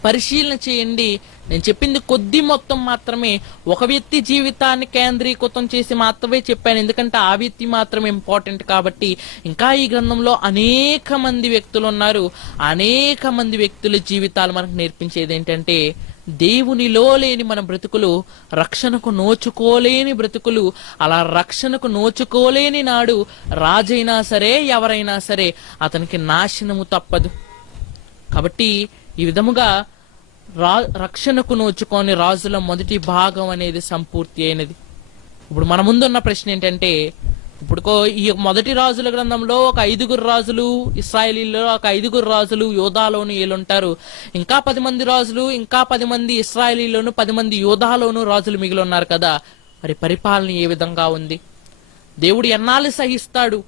పరిశీలన చేయండి. నేను చెప్పింది కొద్ది మొత్తం మాత్రమే, ఒక వ్యక్తి జీవితాన్ని కేంద్రీకృతం చేసి మాత్రమే చెప్పాను, ఎందుకంటే ఆ వ్యక్తి మాత్రమే ఇంపార్టెంట్. కాబట్టి ఇంకా ఈ గ్రంథంలో అనేక మంది వ్యక్తులు ఉన్నారు. అనేక మంది వ్యక్తుల జీవితాలు మనకు నేర్పించేది ఏంటంటే, దేవునిలో లేని మన బ్రతుకులు, రక్షణకు నోచుకోలేని బ్రతుకులు. అలా రక్షణకు నోచుకోలేని నాడు రాజైనా సరే ఎవరైనా సరే అతనికి నాశనము తప్పదు. కాబట్టి ఈ విధముగా రక్షణకు నోచుకొని రాజుల మొదటి భాగం అనేది సంపూర్తి అయినది. ఇప్పుడు మన ముందున్న ప్రశ్న ఏంటంటే, ఇప్పుడు ఈ మొదటి రాజుల గ్రంథంలో ఒక 5 రాజులు ఇశ్రాయేలీల్లో, ఒక 5 రాజులు యోధాలోను వీళ్ళుంటారు. ఇంకా 10 మంది రాజులు, ఇంకా 10 మంది ఇశ్రాయేలీలోను, 10 మంది యోధాలోను రాజులు మిగిలి ఉన్నారు కదా. మరి పరిపాలన ఏ విధంగా ఉంది? దేవుడు ఎన్నాళ్ళు సహిస్తాడు?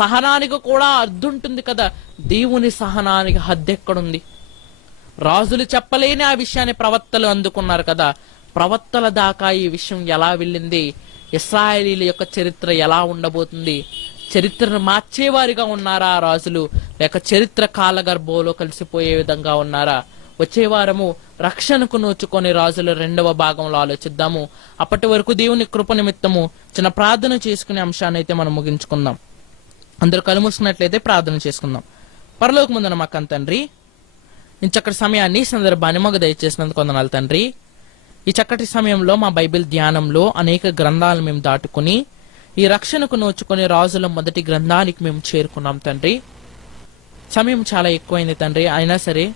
సహనానికి కూడా అర్థం ఉంటుంది కదా. దేవుని సహనానికి హద్దెక్కడుంది? రాజులు చెప్పలేని ఆ విషయాన్ని ప్రవక్తలు అందుకున్నారు కదా. ప్రవక్తల దాకా ఈ విషయం ఎలా వెళ్ళింది? ఇశ్రాయేలీల యొక్క చరిత్ర ఎలా ఉండబోతుంది? చరిత్రను మార్చేవారిగా ఉన్నారా ఆ రాజులు, లేక చరిత్ర కాలగర్భంలో కలిసిపోయే విధంగా ఉన్నారా? వచ్చే వారము రక్షణకు నోచుకొని రాజుల 2వ భాగంలో ఆలోచిద్దాము. అప్పటి వరకు దేవుని కృప నిమిత్తము చిన్న ప్రార్థన చేసుకునే అంశాన్ని అయితే మనం ముగించుకుందాం. అందరూ కళ్ళు మూసుకున్నట్లయితే ప్రార్థన చేసుకుందాం. పరలోకమందున మా కన్న తండ్రి, ఈ చక్కటి సమయాన్ని, సందర్భాన్ని మాకు దయచేసినందుకు వందనాలు తండ్రి. ఈ చక్కటి సమయంలో మా బైబిల్ ధ్యానంలో అనేక గ్రంథాలు మేము దాటుకుని ఈ రక్షణకు నోచుకొని రాజుల మొదటి గ్రంథానికి మేము చేరుకున్నాం తండ్రి. సమయం చాలా ఎక్కువైంది తండ్రి. అయినా సరే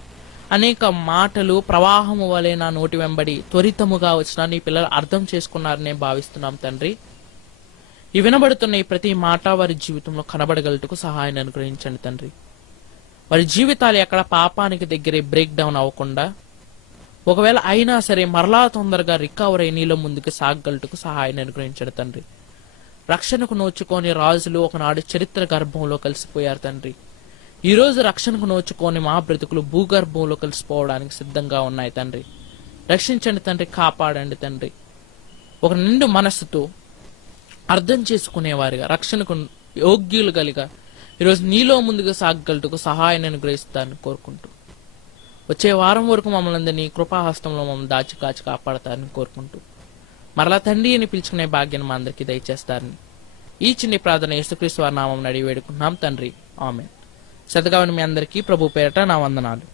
అనేక మాటలు ప్రవాహము వలె నా నోటి వెంబడి త్వరితముగా వచ్చిన నీ పిల్లలు అర్థం చేసుకున్నారని భావిస్తున్నాం తండ్రి. ఈ వినబడుతున్న ఈ ప్రతి మాట వారి జీవితంలో కనబడగలటకు సహాయాన్ని అనుగ్రహించండి తండ్రి. వారి జీవితాలు ఎక్కడ పాపానికి దగ్గరే బ్రేక్ డౌన్ అవ్వకుండా, ఒకవేళ అయినా సరే మరలా తొందరగా రికవర్ అయి నీలో ముందుకు సాగగలటకు సహాయాన్ని అనుగ్రహించండి తండ్రి. రక్షణకు నోచుకొని రాజులు ఒకనాడు చరిత్ర గర్భంలో కలిసిపోయారు తండ్రి. ఈ రోజు రక్షణకు నోచుకొని మా బ్రతుకులు భూగర్భంలో కలిసిపోవడానికి సిద్ధంగా ఉన్నాయి తండ్రి. రక్షించండి తండ్రి, కాపాడండి తండ్రి. ఒక నిండు మనస్సుతో అర్థం చేసుకునేవారిగా, రక్షణకు యోగ్యులు కలిగా ఈరోజు నీలో ముందుకు సాగగలటకు సహాయాన్ని అనుగ్రహిస్తానని కోరుకుంటూ, వచ్చే వారం వరకు మమ్మల్ని అందరినీ కృపాహస్తంలో మమ్మల్ని దాచి కాచి కాపాడతారని కోరుకుంటూ, మరలా తండ్రి అని పిలుచుకునే భాగ్యాన్ని మా అందరికీ దయచేస్తారని ఈ చిన్ని ప్రార్థన యేసుక్రీస్తు వారి నామమున అడిగి వేడుకుంటున్నాం తండ్రి. ఆమేన్. సతగావని మీ అందరికీ ప్రభు పేరట నా వందనాలు.